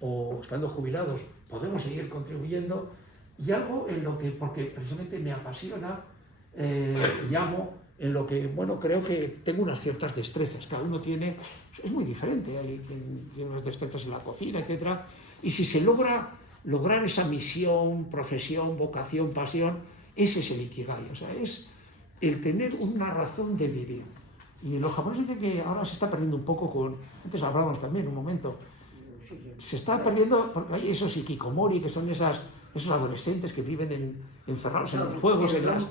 o estando jubilados podemos seguir contribuyendo, y algo en lo que, porque precisamente me apasiona, llamo, en lo que, bueno, creo que tengo unas ciertas destrezas. Cada uno tiene, es muy diferente, hay quien tiene unas destrezas en la cocina, etcétera. Y si se lograr esa misión, profesión, vocación, pasión, ese es el Ikigai, o sea, es el tener una razón de vivir. Y los japoneses dicen que ahora se está perdiendo un poco antes hablábamos también un momento, se está perdiendo, porque hay esos hikikomori, que son esos adolescentes que viven encerrados en los juegos, en las...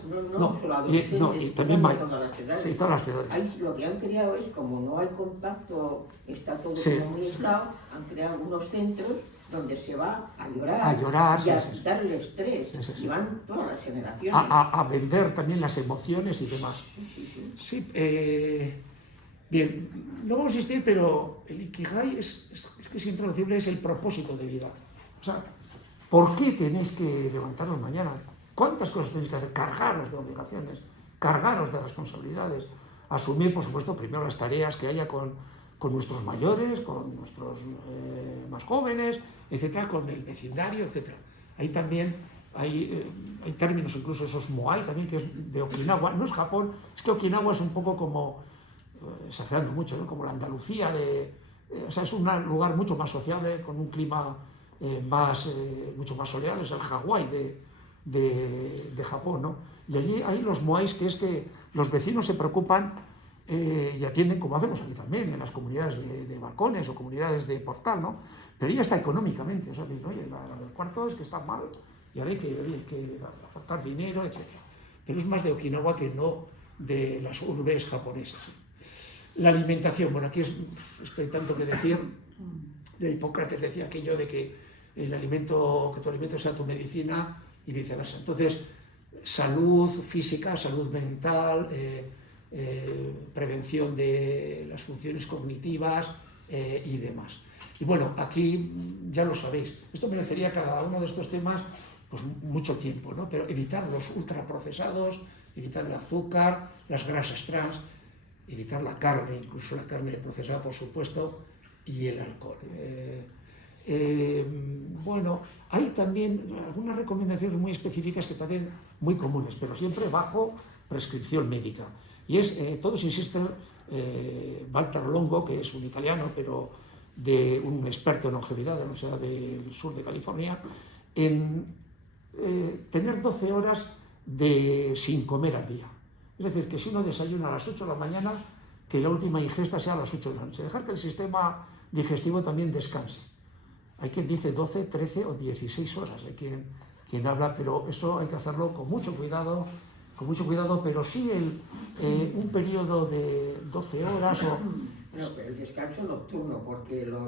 Y también hay, todas las ciudades. sí, todas las ciudades. Ahí lo que han creado es, como no hay contacto, está todo como muy aislado, han creado unos centros donde se va a llorar y a quitar el estrés. Y van todas las generaciones. A vender también las emociones y demás. Sí, bien, no vamos a insistir, pero el Ikigai es que es intraducible, es el propósito de vida. O sea, ¿por qué tenéis que levantaros mañana? ¿Cuántas cosas tenéis que hacer? Cargaros de obligaciones, cargaros de responsabilidades, asumir, por supuesto, primero las tareas que haya con nuestros mayores, con nuestros más jóvenes, etcétera, con el vecindario, etcétera. Ahí también hay términos, incluso esos moai también, que es de Okinawa, no es Japón, es que Okinawa es un poco como, exagerando mucho, ¿no? Como la Andalucía, o sea, es un lugar mucho más sociable, con un clima mucho más soleado, es el Hawái de Japón, ¿no? Y allí hay los moais, que es que los vecinos se preocupan y atienden, como hacemos aquí también, en las comunidades de balcones o comunidades de portal, ¿no? Pero ya está económicamente, o sea, dicen, oye, el cuarto es que está mal y ahora hay que aportar dinero, etc. Pero es más de Okinawa que no de las urbes japonesas. La alimentación, bueno, aquí hay tanto que decir. De Hipócrates decía aquello de que que tu alimento sea tu medicina y viceversa. Entonces, salud física, salud mental, prevención de las funciones cognitivas y demás. Y bueno, aquí ya lo sabéis, esto merecería cada uno de estos temas pues mucho tiempo, ¿no? Pero evitar los ultraprocesados, evitar el azúcar, las grasas trans, evitar la carne, incluso la carne procesada, por supuesto, y el alcohol. Bueno, hay también algunas recomendaciones muy específicas que parecen muy comunes, pero siempre bajo prescripción médica. Y todos insisten, Walter Longo, que es un italiano, pero de un experto en longevidad de la Universidad del Sur de California, en tener 12 horas sin comer al día. Es decir, que si uno desayuna a las 8 de la mañana, que la última ingesta sea a las 8 de la noche. Dejar que el sistema digestivo también descanse. Hay quien dice 12, 13 o 16 horas, hay quien habla, pero eso hay que hacerlo con mucho cuidado, pero sí un periodo de 12 horas o... No, pero el descanso nocturno, porque lo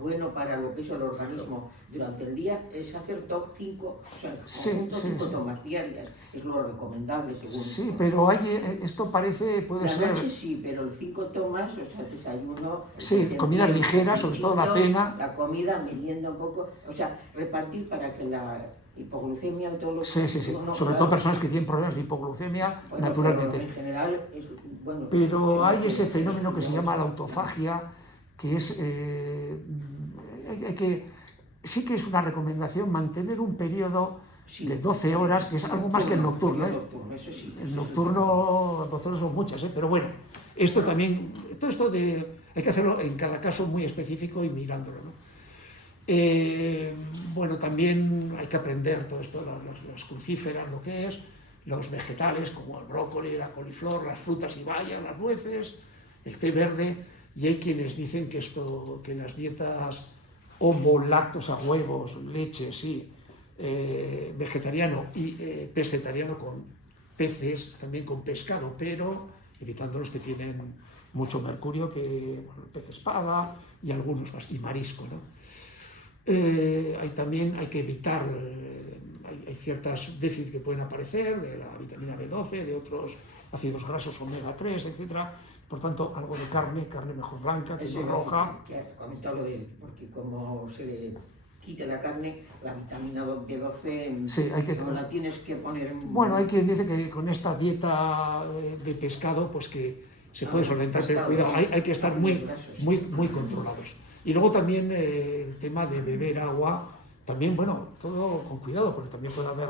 bueno para lo que es el organismo durante el día es hacer top 5, o sea, 5 tomas diarias, es lo recomendable según. Sí, pero esto puede ser... La noche sí, pero el 5 tomas, o sea, desayuno... Sí, comidas ligeras, sobre todo la cena. La comida, merienda un poco, o sea, repartir para que la hipoglucemia o todo lo que... Sí. Sobre todo personas que tienen problemas de hipoglucemia, naturalmente. En general es... Bueno, pero hay ese fenómeno que se llama la autofagia, que es... sí que es una recomendación mantener un periodo de 12 horas, que es algo más que el nocturno. El nocturno, 12 horas son muchas, pero bueno, esto también, hay que hacerlo en cada caso muy específico y mirándolo, ¿no? Bueno, también hay que aprender todo esto, las crucíferas, lo que es, los vegetales como el brócoli, la coliflor, las frutas y bayas, las nueces, el té verde, y hay quienes dicen que las dietas ovo-lactosa, huevos, leche, sí, vegetariano y pescetariano con peces, también con pescado, pero evitando los que tienen mucho mercurio, el pez espada y algunos más, y marisco, ¿no? Hay que evitar, hay ciertos déficits que pueden aparecer de la vitamina B12, de otros ácidos grasos omega 3, etc. Por tanto, algo de carne mejor blanca, que no roja. Que ha comentado lo de él, porque como se quite la carne, la vitamina B12 sí, no la tienes que poner... Bueno, hay quien dice que con esta dieta de pescado, pues que se puede solventar, pero cuidado, hay que estar muy controlados. Y luego también el tema de beber agua, también, bueno, todo con cuidado, porque también puede haber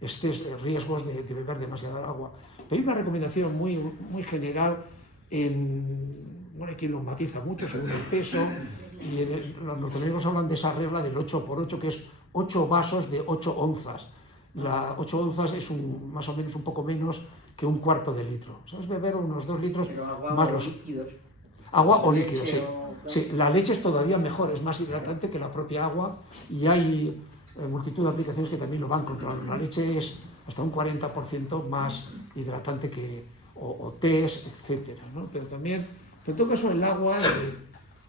riesgos de beber demasiada agua. Pero hay una recomendación muy general, bueno, hay quien lo matiza mucho según el peso, y los norteamericanos hablan de esa regla del 8×8, que es 8 vasos de 8 onzas. 8 onzas es más o menos un poco menos que un cuarto de litro. ¿Sabes? Beber unos 2 litros más los líquidos. Agua o líquidos, sí. Sí. La leche es todavía mejor, es más hidratante que la propia agua, y hay multitud de aplicaciones que también lo van controlando. La leche es hasta un 40% más hidratante que o tés, etcétera, ¿no? Pero también, en todo caso, el agua,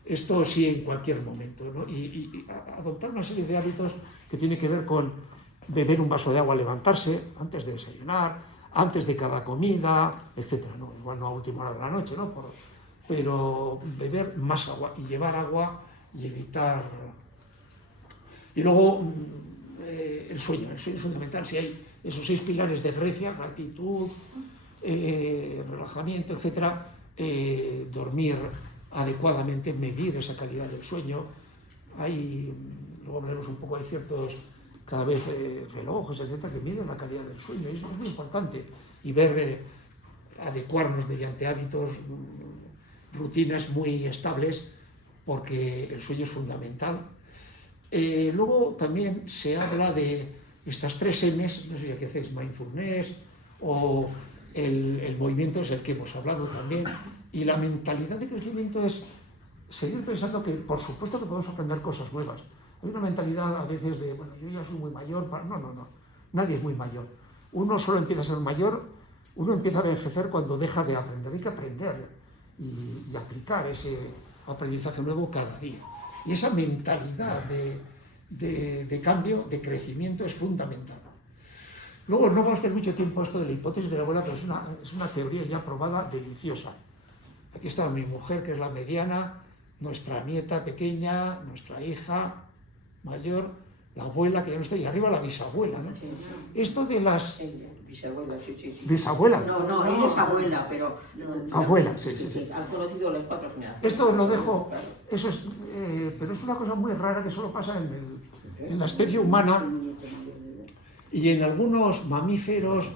esto sí en cualquier momento, ¿no? Y adoptar una serie de hábitos que tiene que ver con beber un vaso de agua al levantarse, antes de desayunar, antes de cada comida, etcétera, ¿no? Igual no a última hora de la noche, ¿no? Pero beber más agua y llevar agua y evitar... Y luego el sueño es fundamental. Si hay esos 6 pilares de Grecia, gratitud, relajamiento, etcétera, dormir adecuadamente, medir esa calidad del sueño. Luego veremos un poco, hay ciertos cada vez relojes, etcétera, que miden la calidad del sueño, y es muy importante, y adecuarnos mediante hábitos, rutinas muy estables, porque el sueño es fundamental. Luego también se habla de estas 3 M's, no sé si aquí hacéis mindfulness, o el movimiento es el que hemos hablado también, y la mentalidad de crecimiento es seguir pensando que, por supuesto, que podemos aprender cosas nuevas. Hay una mentalidad a veces de, bueno, yo ya soy muy mayor, no, nadie es muy mayor. Uno solo empieza a ser mayor, uno empieza a envejecer cuando deja de aprender. Hay que aprender y aplicar ese aprendizaje nuevo cada día. Y esa mentalidad de cambio, de crecimiento, es fundamental. Luego, no vamos a hacer mucho tiempo esto de la hipótesis de la abuela, pero es una teoría ya probada, deliciosa. Aquí está mi mujer, que es la mediana, nuestra nieta pequeña, nuestra hija mayor, la abuela, que ya no está, y arriba la bisabuela, ¿no? Sí. Esto de las... Bisabuela, sí. ¿Bisabuela? No, ella es abuela, pero... Abuela, sí. Han conocido las 4 generaciones. Esto lo dejo, eso es, pero es una cosa muy rara que solo pasa en la especie humana y en algunos mamíferos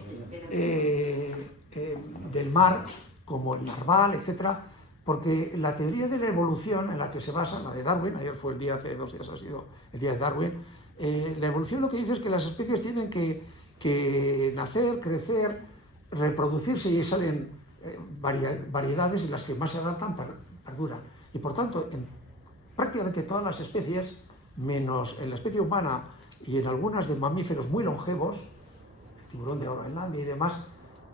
del mar, como el narval, etcétera, porque la teoría de la evolución en la que se basa, la de Darwin, ayer fue el día, hace 2 días ha sido el día de Darwin, la evolución lo que dice es que las especies tienen que nacer, crecer, reproducirse, y salen variedades, y las que más se adaptan perduran. Y por tanto, en prácticamente todas las especies, menos en la especie humana y en algunas de mamíferos muy longevos, el tiburón de Groenlandia y demás,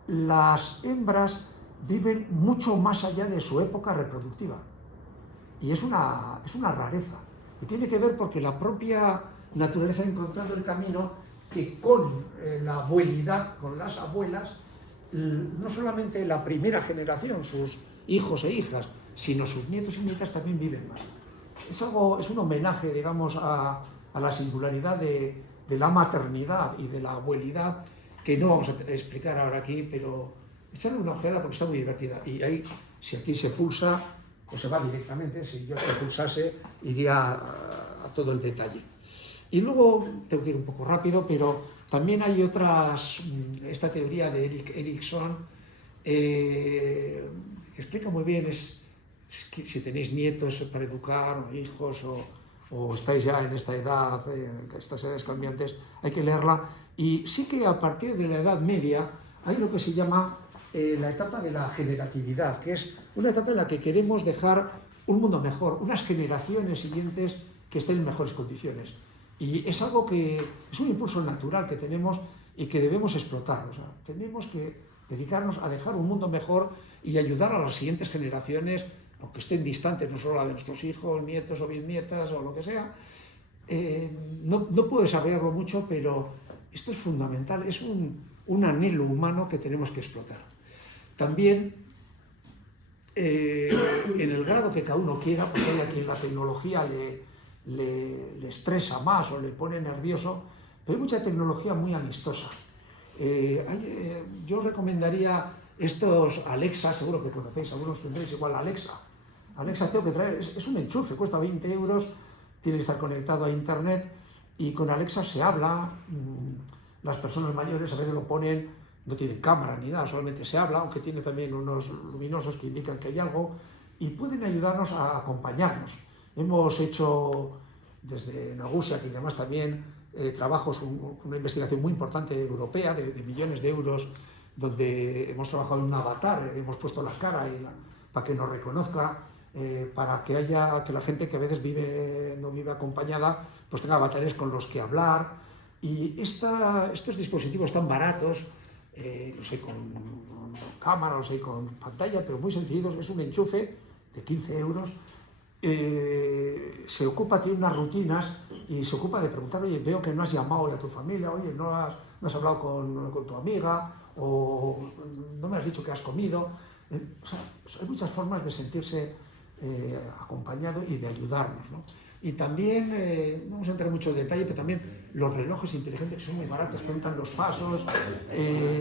las hembras viven mucho más allá de su época reproductiva. Y es una rareza. Y tiene que ver porque la propia naturaleza ha encontrado el camino que con la abuelidad, con las abuelas, no solamente la primera generación, sus hijos e hijas, sino sus nietos y nietas también viven más. Es un homenaje, digamos, a la singularidad de la maternidad y de la abuelidad, que no vamos a explicar ahora aquí, pero echarle una ojeada porque está muy divertida. Y ahí, si aquí se pulsa, pues se va directamente. Si yo te pulsase, iría a todo el detalle. Y luego, tengo que ir un poco rápido, pero también hay esta teoría de Erikson, que explica muy bien, es que si tenéis nietos para educar, o hijos, o estáis ya en esta edad, en estas edades cambiantes, hay que leerla. Y sí que a partir de la Edad Media hay lo que se llama la etapa de la generatividad, que es una etapa en la que queremos dejar un mundo mejor, unas generaciones siguientes que estén en mejores condiciones. Y es algo que es un impulso natural que tenemos y que debemos explotar. O sea, tenemos que dedicarnos a dejar un mundo mejor y ayudar a las siguientes generaciones, aunque estén distantes, no solo la de nuestros hijos, nietos o bisnietas o lo que sea. No puedo desarrollarlo mucho, pero esto es fundamental, es un anhelo humano que tenemos que explotar. También, en el grado que cada uno quiera, porque hay a quien la tecnología le estresa más o le pone nervioso, pero hay mucha tecnología muy amistosa. Yo recomendaría estos Alexa, seguro que conocéis, algunos tendréis igual Alexa. Alexa tengo que traer, es un enchufe, cuesta 20 €, tiene que estar conectado a internet, y con Alexa se habla, las personas mayores a veces lo ponen, no tienen cámara ni nada, solamente se habla, aunque tiene también unos luminosos que indican que hay algo, y pueden ayudarnos a acompañarnos. Hemos hecho desde Nagusiak y demás también trabajos, una investigación muy importante europea de millones de euros, donde hemos trabajado en un avatar, hemos puesto la cara para que nos reconozca, para que la gente que a veces no vive acompañada, pues tenga avatares con los que hablar. Y estos dispositivos tan baratos, no sé, con cámara, no sé, con pantalla, pero muy sencillos, es un enchufe de 15 euros, se ocupa, tiene unas rutinas y se ocupa de preguntar, oye, veo que no has llamado a tu familia, oye, no has hablado con tu amiga, o no me has dicho que has comido. O sea, hay muchas formas de sentirse acompañado y de ayudarnos, ¿no? Y también, no vamos a entrar mucho en detalle, pero también los relojes inteligentes, que son muy baratos, cuentan los pasos,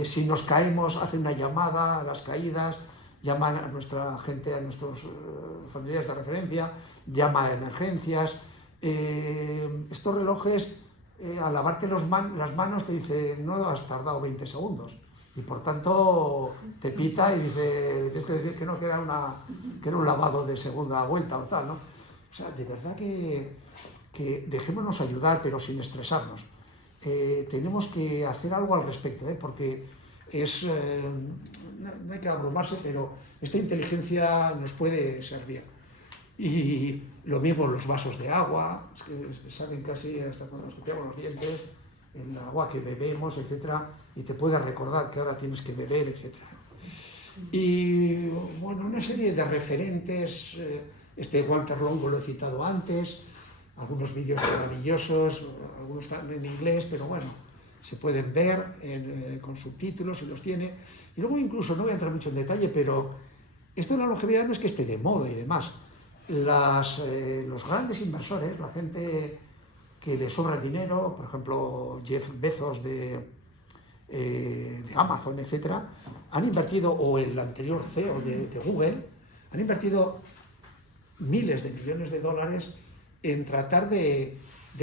si nos caemos, hacen una llamada a las caídas, llaman a nuestra gente, a nuestros familiares de referencia, llama a emergencias. Estos relojes, al lavarte las manos, te dice, no has tardado 20 segundos. Y por tanto te pita y dice, tienes que decir que no, que era un lavado de segunda vuelta o tal, ¿no? O sea, de verdad que dejémonos ayudar, pero sin estresarnos. Tenemos que hacer algo al respecto, porque no hay que abrumarse, pero esta inteligencia nos puede servir. Y lo mismo los vasos de agua, es que saben casi hasta cuando nos cepillamos los dientes, el agua que bebemos, etcétera, y te puede recordar que ahora tienes que beber, etcétera. Y bueno, una serie de referentes, Walter Longo lo he citado antes, algunos vídeos maravillosos, algunos están en inglés, pero bueno, se pueden ver con subtítulos si los tiene. Y luego incluso, no voy a entrar mucho en detalle, pero esto de la longevidad no es que esté de moda y demás. Los grandes inversores, la gente que le sobra el dinero, por ejemplo Jeff Bezos de Amazon, etcétera, han invertido, o el anterior CEO de Google, han invertido miles de millones de dólares en tratar de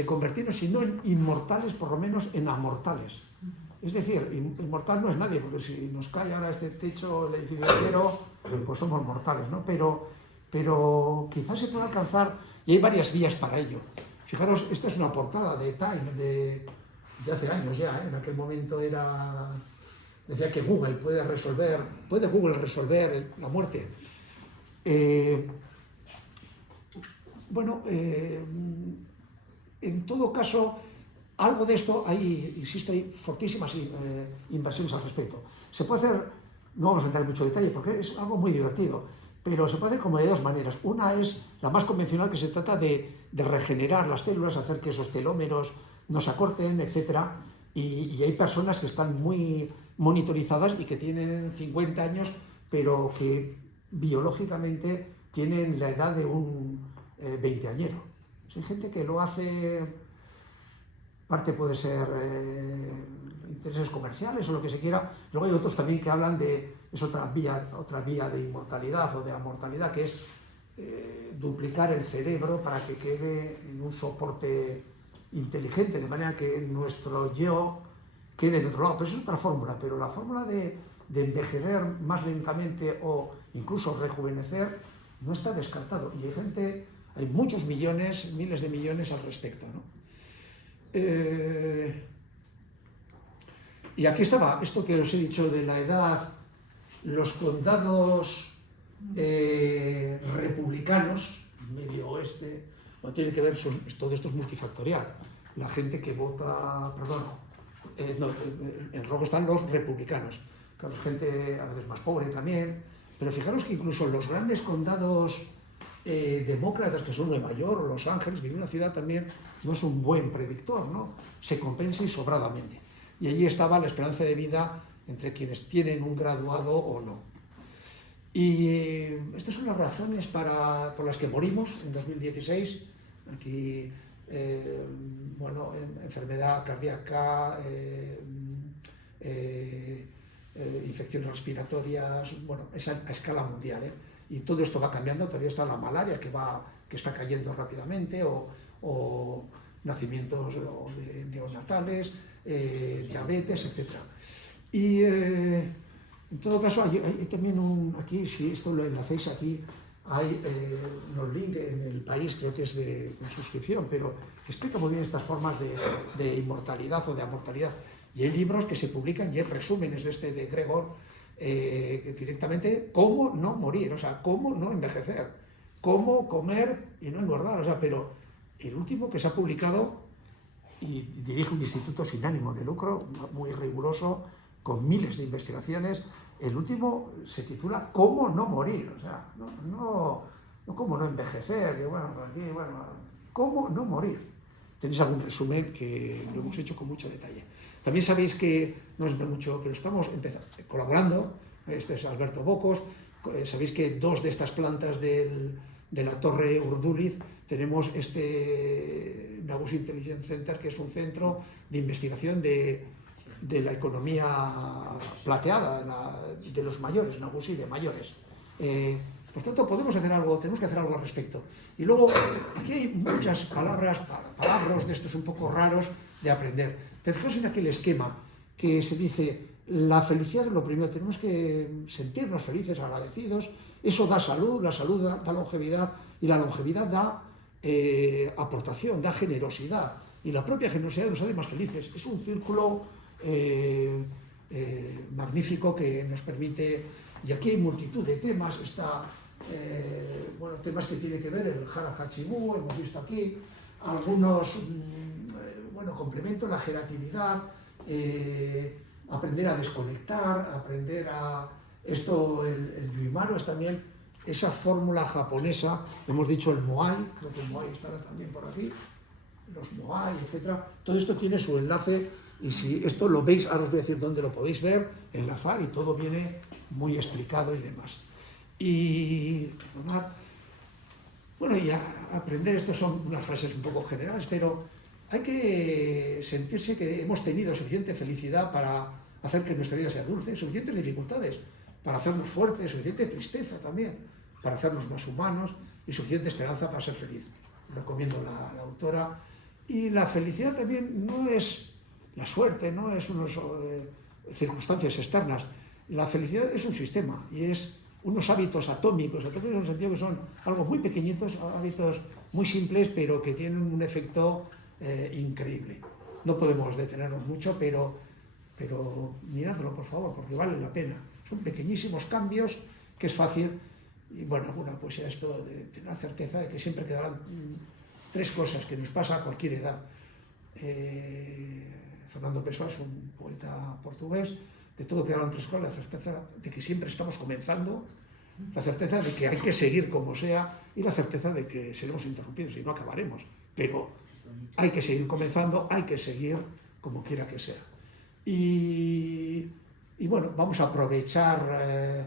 convertirnos, si no en inmortales, por lo menos en amortales. Es decir, inmortal no es nadie, porque si nos cae ahora este techo, el edificio entero, pues somos mortales, ¿no? Pero quizás se pueda alcanzar, y hay varias vías para ello. Fijaros, esta es una portada de Time de hace años ya, en aquel momento decía que Google puede resolver la muerte. Bueno, en todo caso, algo de esto, insisto, hay fortísimas inversiones al respecto. Se puede hacer, no vamos a entrar en mucho detalle porque es algo muy divertido, pero se puede hacer como de dos maneras. Una es la más convencional, que se trata de regenerar las células, hacer que esos telómeros no se acorten, etc. Y hay personas que están muy monitorizadas y que tienen 50 años, pero que biológicamente tienen la edad de un veinteañero. Hay gente que lo hace, parte puede ser intereses comerciales o lo que se quiera. Luego hay otros también que hablan es otra vía de inmortalidad o de amortalidad, que es duplicar el cerebro para que quede en un soporte inteligente, de manera que nuestro yo quede de otro lado. Pero eso es otra fórmula, pero la fórmula de envejecer más lentamente o incluso rejuvenecer no está descartado. Y hay muchos millones, miles de millones al respecto, ¿no? Y aquí estaba esto que os he dicho de la edad, los condados republicanos, medio oeste, no tiene que ver, todo esto es multifactorial. La gente que vota, en rojo están los republicanos, claro, gente a veces más pobre también, pero fijaros que incluso los grandes condados demócratas, que son Nueva York o Los Ángeles, vivir en una ciudad también no es un buen predictor, ¿no? Se compensa y sobradamente. Y allí estaba la esperanza de vida entre quienes tienen un graduado o no. Y estas son las razones por las que morimos en 2016. Aquí, enfermedad cardíaca, infecciones respiratorias, es a escala mundial, y todo esto va cambiando. Todavía está la malaria que está cayendo rápidamente, nacimientos neonatales, diabetes, etc. Y en todo caso, hay también aquí, si esto lo enlacéis aquí, hay unos links en El País, creo que es con suscripción, pero que explica muy bien estas formas de inmortalidad o de amortalidad. Y hay libros que se publican y hay resúmenes de Gregor, que directamente cómo no morir, o sea, cómo no envejecer, cómo comer y no engordar, o sea, pero el último que se ha publicado, y dirige un instituto sin ánimo de lucro, muy riguroso, con miles de investigaciones, el último se titula ¿Cómo no morir? O sea, no cómo no envejecer, que bueno, aquí, bueno, ¿cómo no morir? Tenéis algún resumen que lo hemos hecho con mucho detalle. También sabéis que, no es de mucho, pero estamos colaborando, este es Alberto Bocos, sabéis que 2 de estas plantas de la Torre Urduliz tenemos este Nagusi Intelligence Center, que es un centro de investigación de la economía plateada, de los mayores, Nagusi de mayores. Por tanto, podemos hacer algo, tenemos que hacer algo al respecto. Y luego, aquí hay muchas palabras de estos un poco raros de aprender. Pero fijaos en aquel esquema que se dice, la felicidad es lo primero, tenemos que sentirnos felices, agradecidos, eso da salud, la salud da longevidad, y la longevidad da aportación, da generosidad, y la propia generosidad nos hace más felices. Es un círculo magnífico que nos permite, y aquí hay multitud de temas, temas que tienen que ver, el Hara Hachibu, hemos visto aquí, algunos complementos, la jeratividad, aprender a desconectar, aprender a... el Yuimaro es también esa fórmula japonesa, hemos dicho el Moai, creo que el Moai estará también por aquí, los Moai, etc. Todo esto tiene su enlace, y si esto lo veis, ahora os voy a decir dónde lo podéis ver, enlazar, y todo viene muy explicado y demás. Y, perdonad, bueno, y aprender, esto son unas frases un poco generales, pero hay que sentirse que hemos tenido suficiente felicidad para hacer que nuestra vida sea dulce, suficientes dificultades para hacernos fuertes, suficiente tristeza también para hacernos más humanos, y suficiente esperanza para ser feliz. Recomiendo la autora. Y la felicidad también no es la suerte, no es unas circunstancias externas. La felicidad es un sistema, y es unos hábitos atómicos en el sentido que son algo muy pequeñitos, hábitos muy simples, pero que tienen un efecto increíble. No podemos detenernos mucho, pero miradlo, por favor, porque vale la pena. Son pequeñísimos cambios que es fácil. Y bueno, pues ya esto de tener la certeza de que siempre quedarán 3 cosas que nos pasa a cualquier edad. Fernando Pessoa es un poeta portugués. De todo quedaron 3 cosas: la certeza de que siempre estamos comenzando, la certeza de que hay que seguir como sea, y la certeza de que seremos interrumpidos y no acabaremos. Pero hay que seguir comenzando, hay que seguir como quiera que sea. Y bueno, vamos a aprovechar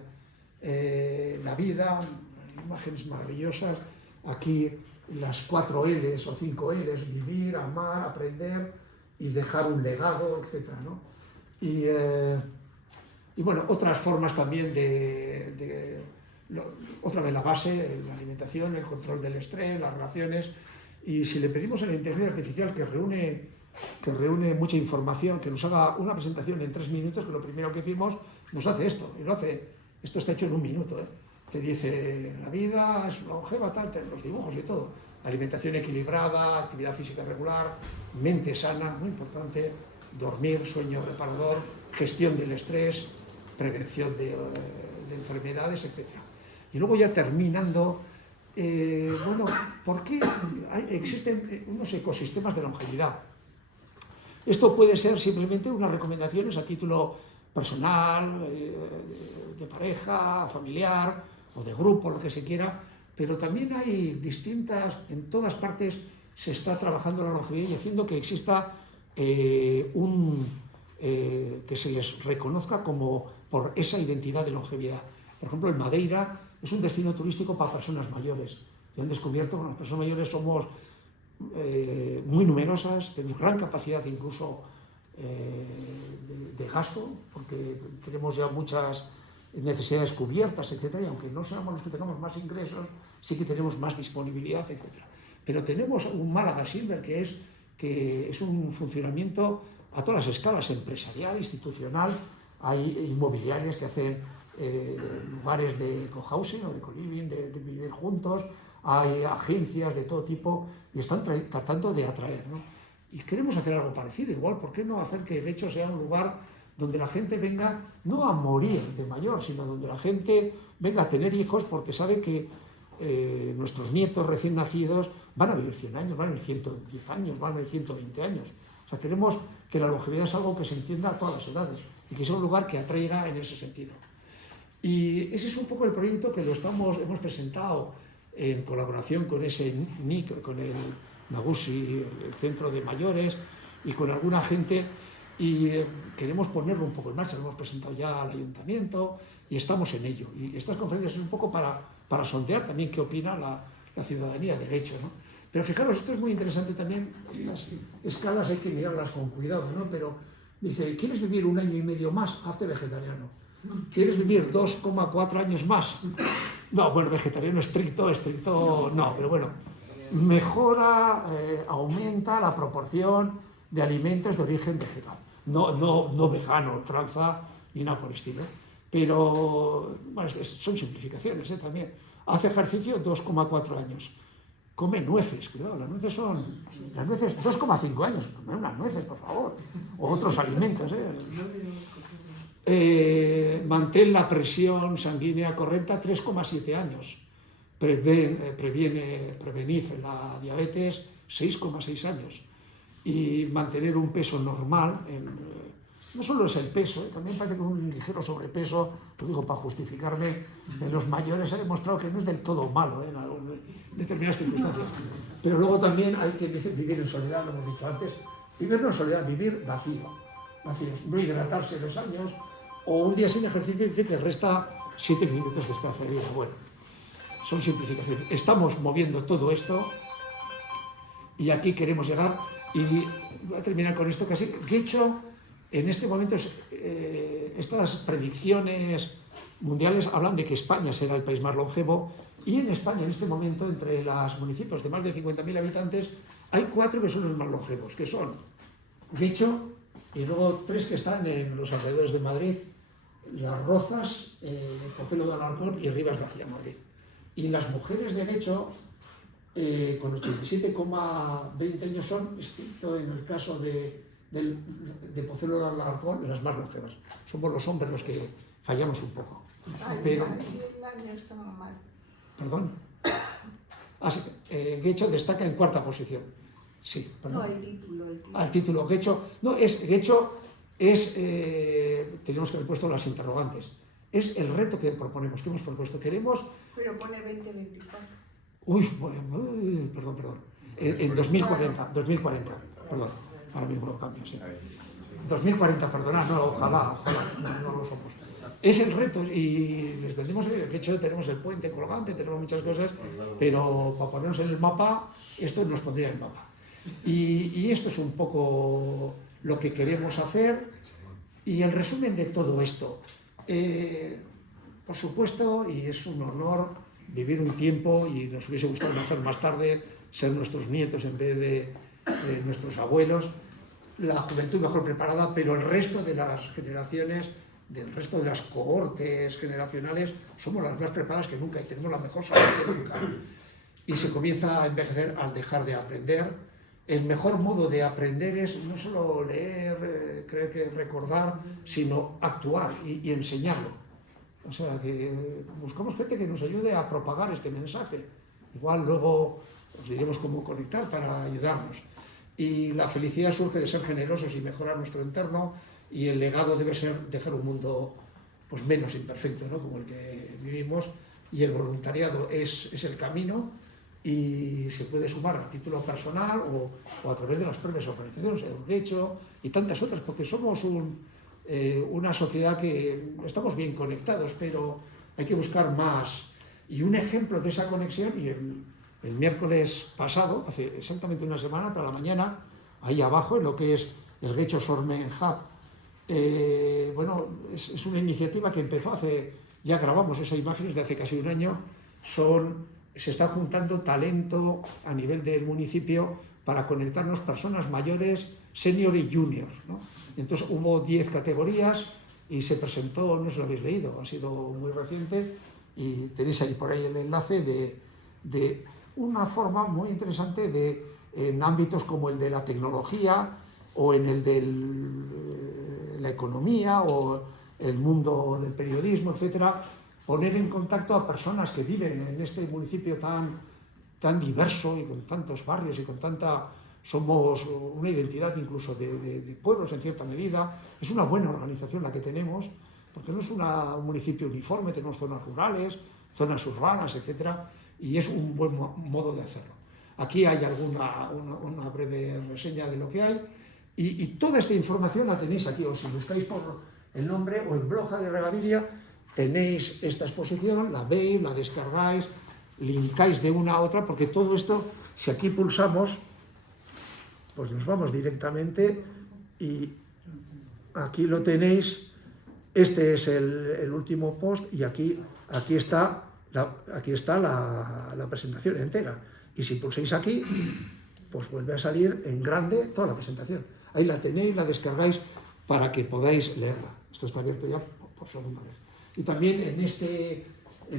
la vida, imágenes maravillosas. Aquí las 4 L's o 5 L's: vivir, amar, aprender y dejar un legado, etc., ¿no? Y bueno, otras formas también otra vez la base, la alimentación, el control del estrés, las relaciones. Y si le pedimos a la inteligencia artificial que reúne mucha información, que nos haga una presentación en 3 minutos, que lo primero que hicimos, nos hace esto, y lo hace. Esto está hecho en 1 minuto, Te dice, la vida es longeva, tal, los dibujos y todo. Alimentación equilibrada, actividad física regular, mente sana, muy importante, dormir, sueño reparador, gestión del estrés, prevención de enfermedades, etc. Y luego ya terminando, ¿por qué existen unos ecosistemas de longevidad? Esto puede ser simplemente unas recomendaciones a título personal, de pareja, familiar o de grupo, lo que se quiera, pero también hay en todas partes se está trabajando la longevidad y haciendo que exista que se les reconozca por esa identidad de longevidad. Por ejemplo, en Madeira es un destino turístico para personas mayores. Y han descubierto que las personas mayores somos muy numerosas, tenemos gran capacidad incluso de gasto, porque tenemos ya muchas necesidades cubiertas, etc. Y aunque no seamos los que tengamos más ingresos, sí que tenemos más disponibilidad, etc. Pero tenemos un Málaga Silver, que es que es un funcionamiento a todas las escalas, empresarial, institucional. Hay inmobiliarias que hacen lugares de cohousing o de co-living, de vivir juntos. Hay agencias de todo tipo y están tratando de atraer, ¿no? Y queremos hacer algo parecido, igual, ¿por qué no hacer que Getxo sea un lugar donde la gente venga no a morir de mayor, sino donde la gente venga a tener hijos porque sabe que nuestros nietos recién nacidos van a vivir 100 años, van a vivir 110 años, van a vivir 120 años. O sea, queremos que la longevidad es algo que se entienda a todas las edades y que sea un lugar que atraiga en ese sentido. Y ese es un poco el proyecto que hemos presentado en colaboración con ese NIC, con el Nagusi, el centro de mayores, y con alguna gente, y queremos ponerlo un poco en marcha. Lo hemos presentado ya al ayuntamiento y estamos en ello. Y estas conferencias es un poco para sondear también qué opina la ciudadanía de Getxo, ¿no? Pero fijaros, esto es muy interesante también, las escalas hay que mirarlas con cuidado, ¿no? Pero dice, ¿quieres vivir 1 año y medio más? Hazte vegetariano. ¿Quieres vivir 2,4 años más? No, bueno, vegetariano estricto, no, pero bueno, mejora, aumenta la proporción de alimentos de origen vegetal. No vegano, ultranza, ni nada por el estilo. Pero bueno, son simplificaciones, también. Hace ejercicio 2,4 años. Come nueces, cuidado, las nueces 2,5 años. Comer unas nueces, por favor. O otros alimentos, mantén la presión sanguínea correcta 3,7 años. Prevenir la diabetes 6,6 años. Y mantener un peso normal, no solo es el peso, también parece que un ligero sobrepeso, lo digo para justificarme, en los mayores ha demostrado que no es del todo malo en determinadas circunstancias. Pero luego también hay que vivir en soledad, lo hemos dicho antes, vivir no en soledad, vivir vacíos, no hidratarse 2 años, o un día sin ejercicio dice que resta 7 minutos de espacio de vida. Bueno, son simplificaciones. Estamos moviendo todo esto y aquí queremos llegar. Y voy a terminar con esto casi. Getxo, en este momento, estas predicciones mundiales hablan de que España será el país más longevo, y en España, en este momento, entre los municipios de más de 50.000 habitantes, hay 4 que son los más longevos, que son Getxo, y luego 3 que están en los alrededores de Madrid, Las Rozas, Pozuelo de Alarcón y Rivas-Vacía, Madrid. Y las mujeres de Getxo, con 87,20 años son, excepto en el caso de Pozuelo de Alarcón, las más longevas. Somos los hombres los que fallamos un poco. Pero, el año estaba mal. ¿Perdón? Sí, Getxo destaca en 4ª posición. Sí, perdón. No, el título. El título. Getxo es, tenemos que haber puesto las interrogantes. Es el reto que proponemos, que hemos propuesto. Queremos... Pero pone 2024. Perdón. En 2040, perdón, ahora mismo lo cambio, sí. 2040, perdonad, no, ojalá, no lo somos. Es el reto y les vendemos el hecho de que tenemos el puente colgante, tenemos muchas cosas, pero para ponernos en el mapa, esto nos pondría en el mapa. Y esto es un poco lo que queremos hacer y el resumen de todo esto. Por supuesto, y es un honor vivir un tiempo, y nos hubiese gustado nacer más tarde, ser nuestros nietos en vez de nuestros abuelos, la juventud mejor preparada, pero el resto de las generaciones, del resto de las cohortes generacionales, somos las más preparadas que nunca y tenemos la mejor salud que nunca. Y se comienza a envejecer al dejar de aprender. El mejor modo de aprender es no solo leer, creer que recordar, sino actuar y enseñarlo. O sea, que buscamos gente que nos ayude a propagar este mensaje. Igual luego os diremos cómo conectar para ayudarnos. Y la felicidad surge de ser generosos y mejorar nuestro entorno, y el legado debe ser dejar un mundo pues, menos imperfecto, ¿no? Como el que vivimos, y el voluntariado es el camino, y se puede sumar a título personal o a través de las propias organizaciones, el Getxo y tantas otras, porque somos una sociedad que estamos bien conectados, pero hay que buscar más. Y un ejemplo de esa conexión, y el miércoles pasado, hace exactamente una semana, para la mañana, ahí abajo, en lo que es el Getxo Sormen Hub, bueno, es una iniciativa que empezó ya grabamos esas imágenes de hace casi un año, son se está juntando talento a nivel del municipio para conectarnos personas mayores, senior y junior, ¿no? Entonces hubo 10 categorías y se presentó, no se lo habéis leído, ha sido muy reciente y tenéis ahí por ahí el enlace de una forma muy interesante en ámbitos como el de la tecnología o en el de la economía o el mundo del periodismo, etcétera, poner en contacto a personas que viven en este municipio tan diverso y con tantos barrios y con somos una identidad incluso de pueblos en cierta medida. Es una buena organización la que tenemos, porque no es un municipio uniforme, tenemos zonas rurales, zonas urbanas, etcétera, y es un buen modo de hacerlo. Aquí hay una breve reseña de lo que hay, y toda esta información la tenéis aquí, o si buscáis por el nombre o en Bloja de Regaviria, tenéis esta exposición, la veis, la descargáis, linkáis de una a otra, porque todo esto, si aquí pulsamos, pues nos vamos directamente y aquí lo tenéis. Este es el último post y aquí está la presentación entera. Y si pulsáis aquí, pues vuelve a salir en grande toda la presentación. Ahí la tenéis, la descargáis para que podáis leerla. Esto está abierto ya por segunda vez. Y también en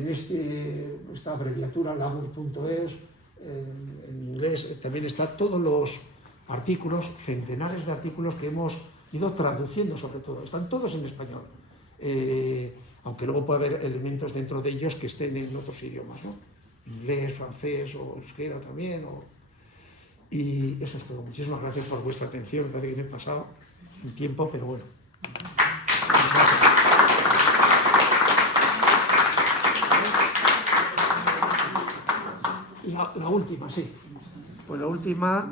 esta abreviatura labur.es, en inglés, también están todos los artículos, centenares de artículos que hemos ido traduciendo sobre todo. Están todos en español. Aunque luego puede haber elementos dentro de ellos que estén en otros idiomas, ¿no? Inglés, francés o euskera también. Y eso es todo. Muchísimas gracias por vuestra atención. Me parece que me he pasado un tiempo, pero bueno. La última, sí. Pues la última,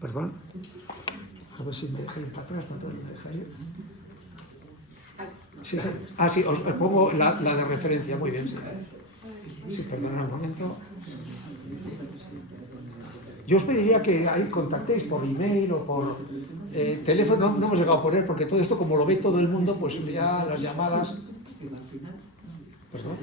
perdón, a ver si me deja ir para atrás, no me deja ir. Sí. Ah, sí, os pongo la de referencia, muy bien, sí. Sí, perdonad un momento. Yo os pediría que ahí contactéis por email o por teléfono, no hemos llegado a poner, porque todo esto, como lo ve todo el mundo, pues ya las llamadas... ¿Perdón?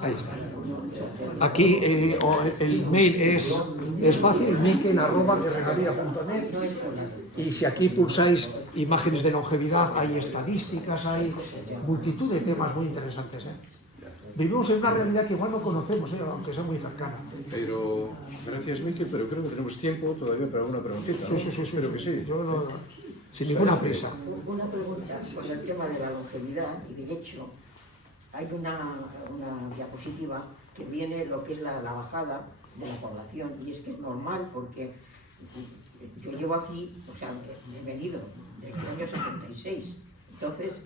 Ahí está. Aquí el mail es fácil, miquel@regaviria.net, y si aquí pulsáis imágenes de longevidad, hay estadísticas, hay multitud de temas muy interesantes. Vivimos en una realidad que igual no conocemos, aunque sea muy cercana. Pero, gracias Miquel, pero creo que tenemos tiempo todavía para una preguntita, ¿no? Sí. Espero que sí. Yo sin ninguna prisa. Una pregunta con el tema de la longevidad, y de hecho hay una diapositiva que viene lo que es la bajada de la población, y es que es normal porque yo llevo aquí, o sea, he venido desde el año 76, entonces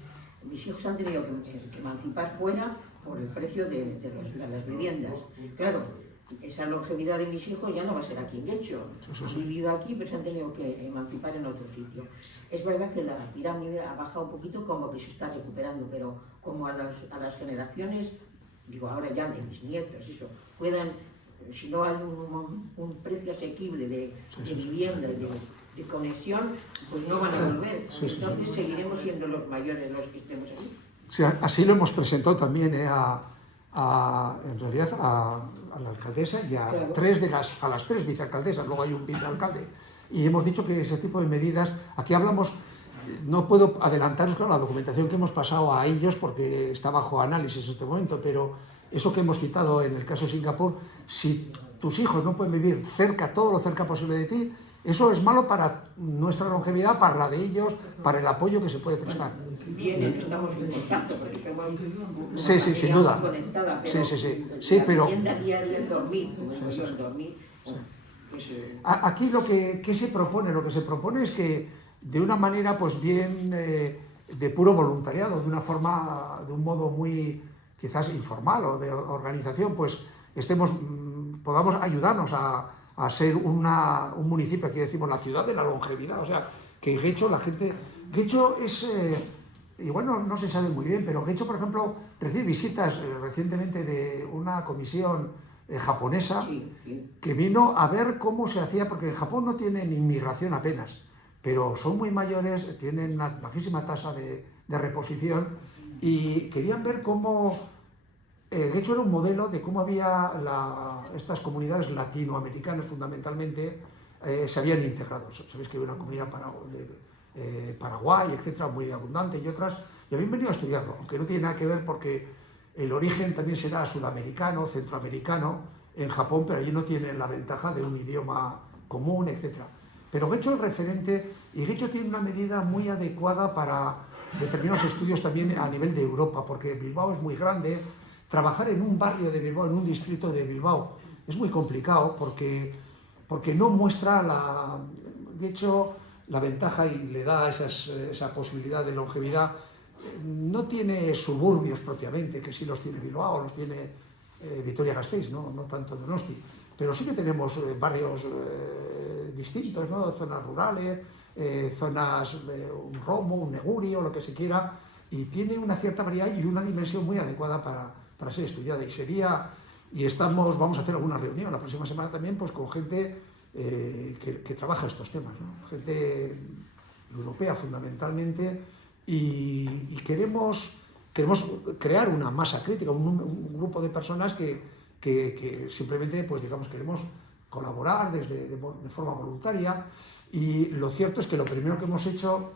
mis hijos han tenido que emancipar fuera por el precio de las viviendas. Claro, esa longevidad de mis hijos ya no va a ser aquí en Guecho. Han vivido aquí, pero se han tenido que emancipar en otro sitio. Es verdad que la pirámide ha bajado un poquito, como que se está recuperando, pero como a las generaciones, digo ahora ya de mis nietos, eso, puedan, si no hay un precio asequible de vivienda, de conexión, pues no van a volver. Entonces seguiremos siendo los mayores los que estemos aquí. Sí, así lo hemos presentado también en realidad a la alcaldesa y a las tres vicealcaldesas, luego hay un vicealcalde, y hemos dicho que ese tipo de medidas, aquí hablamos, no puedo adelantaros con la documentación que hemos pasado a ellos porque está bajo análisis en este momento, pero eso que hemos citado en el caso de Singapur, si tus hijos no pueden vivir todo lo cerca posible de ti, eso es malo para nuestra longevidad, para la de ellos, para el apoyo que se puede prestar. Bien, estamos en contacto, porque somos una sí, sin duda. Conectada, pero la vivienda diaria, el dormir, dormir. Pues, aquí ¿qué se propone? Lo que se propone es que de una manera pues bien de puro voluntariado, de una forma, de un modo muy quizás informal o de organización, pues podamos ayudarnos a ser un municipio, aquí decimos la ciudad de la longevidad, o sea, que Guecho, Guecho es, igual no se sabe muy bien, pero Guecho, por ejemplo, recibe visitas recientemente de una comisión japonesa, sí. que vino a ver cómo se hacía, porque en Japón no tienen inmigración apenas, pero son muy mayores, tienen una bajísima tasa de reposición, y querían ver cómo Getxo era un modelo de cómo había estas comunidades latinoamericanas fundamentalmente se habían integrado. Sabéis que había una comunidad de Paraguay, etcétera, muy abundante, y otras, y habían venido a estudiarlo, aunque no tiene nada que ver porque el origen también será sudamericano, centroamericano, en Japón, pero allí no tienen la ventaja de un idioma común, etcétera. Pero Getxo es referente, y Getxo tiene una medida muy adecuada para determinados estudios también a nivel de Europa, porque Bilbao es muy grande. Trabajar en un barrio de Bilbao, en un distrito de Bilbao, es muy complicado porque no muestra de hecho, la ventaja y le da esa posibilidad de longevidad. No tiene suburbios propiamente, que sí los tiene Bilbao, los tiene Vitoria-Gasteiz, no tanto Donosti, pero sí que tenemos barrios distintos, ¿no? Zonas rurales, zonas, un Romo, un Negurio, lo que se quiera, y tiene una cierta variedad y una dimensión muy adecuada para ser estudiada, vamos a hacer alguna reunión la próxima semana también, pues con gente que trabaja estos temas, ¿no? Gente europea fundamentalmente, y queremos crear una masa crítica, un grupo de personas que simplemente, pues digamos, queremos colaborar de forma voluntaria. Y lo cierto es que lo primero que hemos hecho,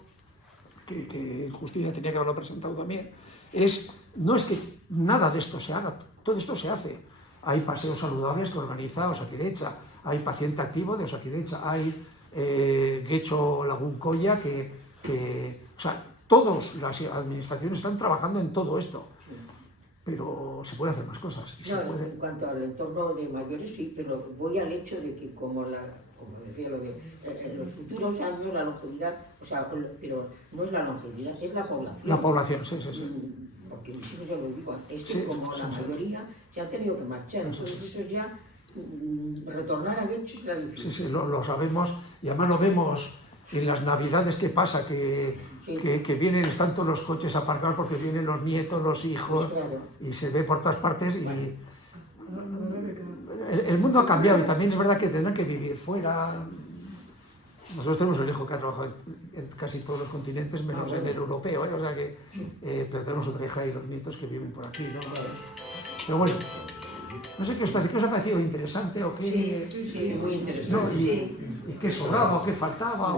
que Justicia tenía que haberlo presentado también, no es que nada de esto se haga, todo esto se hace. Hay paseos saludables que organiza Osakidetza, hay paciente activo de Osakidetza, hay Getxo Lagunkoia, o sea, todas las administraciones están trabajando en todo esto, pero se pueden hacer más cosas. En cuanto al entorno de mayores, sí, pero voy al hecho de que como decía lo de en los futuros años la longevidad, o sea, pero no es la longevidad, es la población. La población, sí. Porque yo lo digo, es que como la mayoría se han tenido que marchar, entonces eso ya retornar a Getxo es la difícil. Sí, lo sabemos, y además lo vemos en las navidades que pasa, que están todos los coches aparcados porque vienen los nietos, los hijos, pues claro. Y se ve por todas partes, y el mundo ha cambiado, y también es verdad que tendrán que vivir fuera. Nosotros tenemos el hijo que ha trabajado en casi todos los continentes, menos en el europeo, o sea que, pero tenemos otra hija y los nietos que viven por aquí, ¿no? Pero bueno, no sé qué os parece, ¿qué os ha parecido interesante o qué? Sí, muy interesante. ¿No? ¿Y qué sobraba o qué faltaba?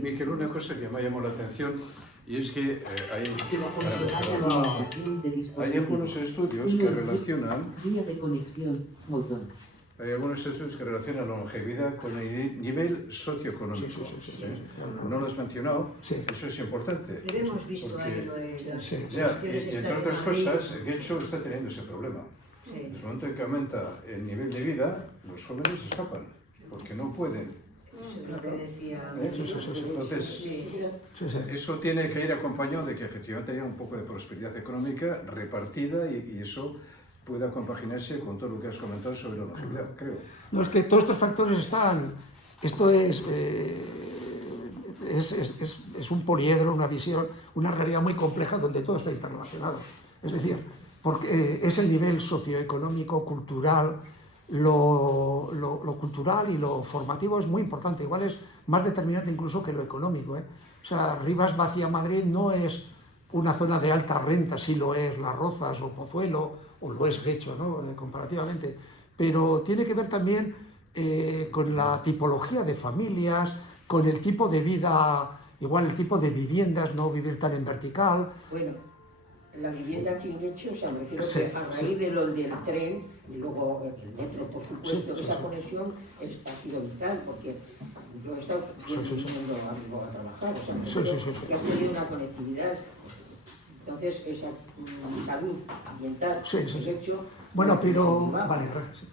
Miquel, una cosa que me llamó la atención, y es que hay algunos estudios que relacionan la longevidad con el nivel socioeconómico. No lo has mencionado, eso es importante. Lo hemos visto ahí lo de las entre otras cosas, Getxo está teniendo ese problema. Desde el momento en que aumenta el nivel de vida, los jóvenes escapan, porque no pueden. Lo que decía. Entonces, eso tiene que ir acompañado de que efectivamente haya un poco de prosperidad económica repartida, y eso pueda compaginarse con todo lo que has comentado sobre la longevidad, creo. No, es que todos estos factores están... Esto es un poliedro, una visión, una realidad muy compleja donde todo está interrelacionado. Es decir, porque es el nivel socioeconómico, cultural, lo cultural y lo formativo es muy importante, igual es más determinante incluso que lo económico, ¿eh? O sea, Rivas Vacía Madrid no es una zona de alta renta, sí lo es Las Rozas o Pozuelo, o lo es Getxo, ¿no? Comparativamente, pero tiene que ver también con la tipología de familias, con el tipo de vida, igual el tipo de viviendas, no vivir tan en vertical. Bueno, la vivienda aquí en Getxo, o sea, me refiero que a raíz de lo del tren y luego el metro, por supuesto, esa conexión ha sido vital, porque yo he estado yendo a trabajar, o sea, que has tenido una conectividad. Entonces, esa salud ambiental de Getxo... Bueno, pero... Vale, gracias.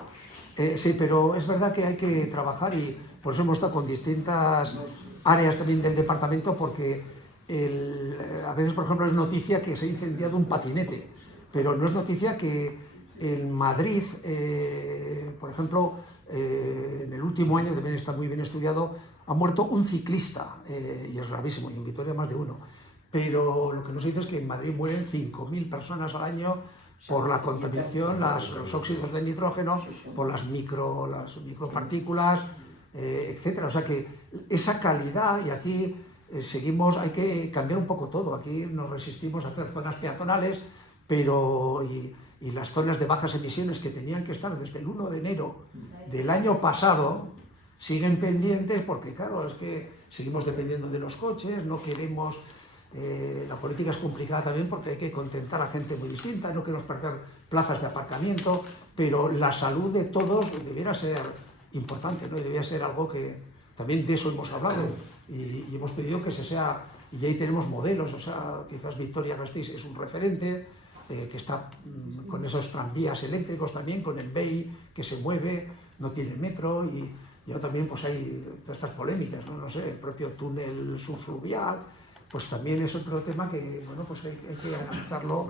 Sí, pero es verdad que hay que trabajar, y por eso hemos estado con distintas áreas también del departamento, porque a veces, por ejemplo, es noticia que se ha incendiado un patinete, pero no es noticia que en Madrid, por ejemplo, en el último año, también está muy bien estudiado, ha muerto un ciclista, y es gravísimo, y en Vitoria más de uno. Pero lo que no se dice es que en Madrid mueren 5.000 personas al año por la contaminación, los óxidos de nitrógeno, por las micropartículas, etcétera. O sea que esa calidad, y aquí seguimos, hay que cambiar un poco todo. Aquí nos resistimos a hacer zonas peatonales, pero y las zonas de bajas emisiones que tenían que estar desde el 1 de enero del año pasado siguen pendientes, porque claro, es que seguimos dependiendo de los coches, no queremos... la política es complicada también porque hay que contentar a gente muy distinta, no queremos perder plazas de aparcamiento, pero la salud de todos debiera ser importante, ¿no? Y debiera ser algo que también de eso hemos hablado y hemos pedido que se sea, y ahí tenemos modelos, o sea, quizás Vitoria-Gasteiz es un referente, que está con esos tranvías eléctricos también, con el BEI que se mueve, no tiene metro, y ya también pues hay todas estas polémicas, ¿no? No sé, el propio túnel subfluvial, pues también es otro tema que, bueno, pues hay que analizarlo,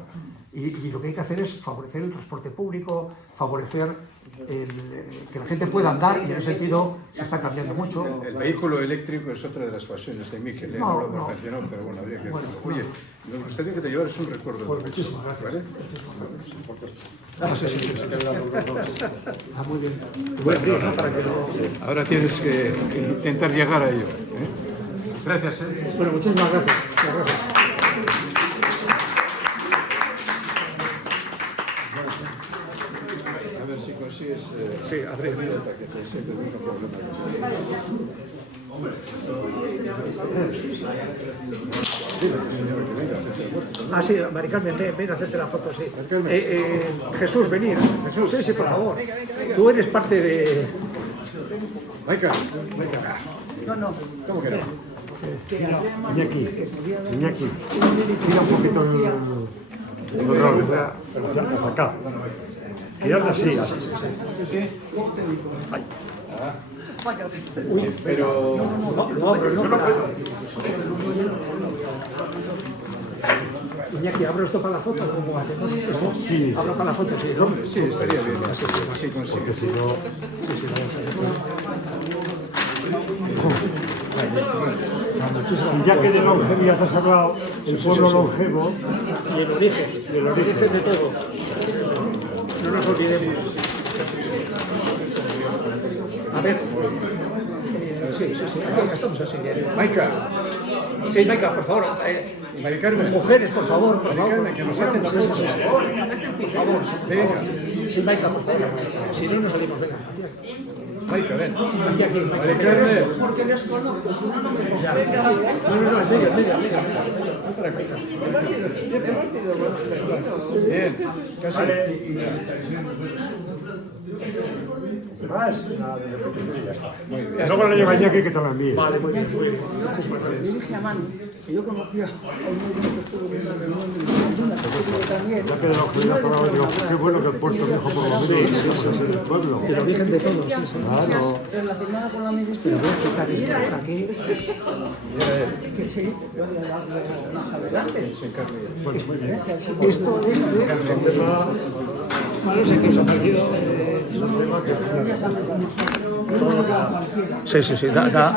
y lo que hay que hacer es favorecer el transporte público, favorecer que la gente pueda andar, y en ese sentido se está cambiando mucho. El vehículo eléctrico es otra de las pasiones de Miquel, no lo hemos mencionado, pero bueno, habría que decirlo. Oye, me gustaría que te llevaras un recuerdo. Pues muchísimas gracias. ¿Vale? Muy bien. Voy a abrir, ¿no? Para que no... Ahora tienes que intentar llegar a ello. Gracias. Bueno, muchísimas gracias. Muchas gracias. A ver si consigues... Sí, abrir. que te sientes el mismo problema. Ah, sí, Mari Carmen, ven a hacerte la foto, sí. Jesús, venir. Jesús, sí, por favor. Tú eres parte de... Venga. No. ¿Cómo que no? Iñaki, tira un poquito el rol, hacia acá. Tirarla así. Pero... Iñaki, ¿abro esto para la foto o cómo hacemos? Sí. ¿Abro para la foto? Sí, ¿no? Sí, estaría bien. Así consigues. Si no... Y ya que de longevidad has hablado, el pueblo longevo Y el origen de todo. No nos olvidemos. A ver. Sí, aquí estamos así. Maica, Sí, Maica, por favor. Mari Carmen. Mujeres, por favor, por favor. Carmen, que nos hacen la foto. Por favor. Venga. Sí, Maica, por favor. Si no, nos salimos. Venga. Maica, ven. Aquí, Maica. Mari Carmen. Porque les conozco, si no, no me Ya. No, es medio. Bien, casi. más, nada, de repente ya está. Luego le lleva Iñaki que te lo envíe. Vale, muy bien. Muchísimas gracias. Dirige a Manu, que yo conocía a un médico que estuvo viendo la reunión de también. Ya que de la Juventud hablaba, digo, qué bueno que el Puerto Viejo por lo menos es el pueblo. El origen de todo, sí. Claro. Relacionada con la medicina. Pero voy a quitar esto por aquí. Que sí, yo más adelante. Pues muy bien. Esto es de... Bueno, no sé qué es apellido. Sí, da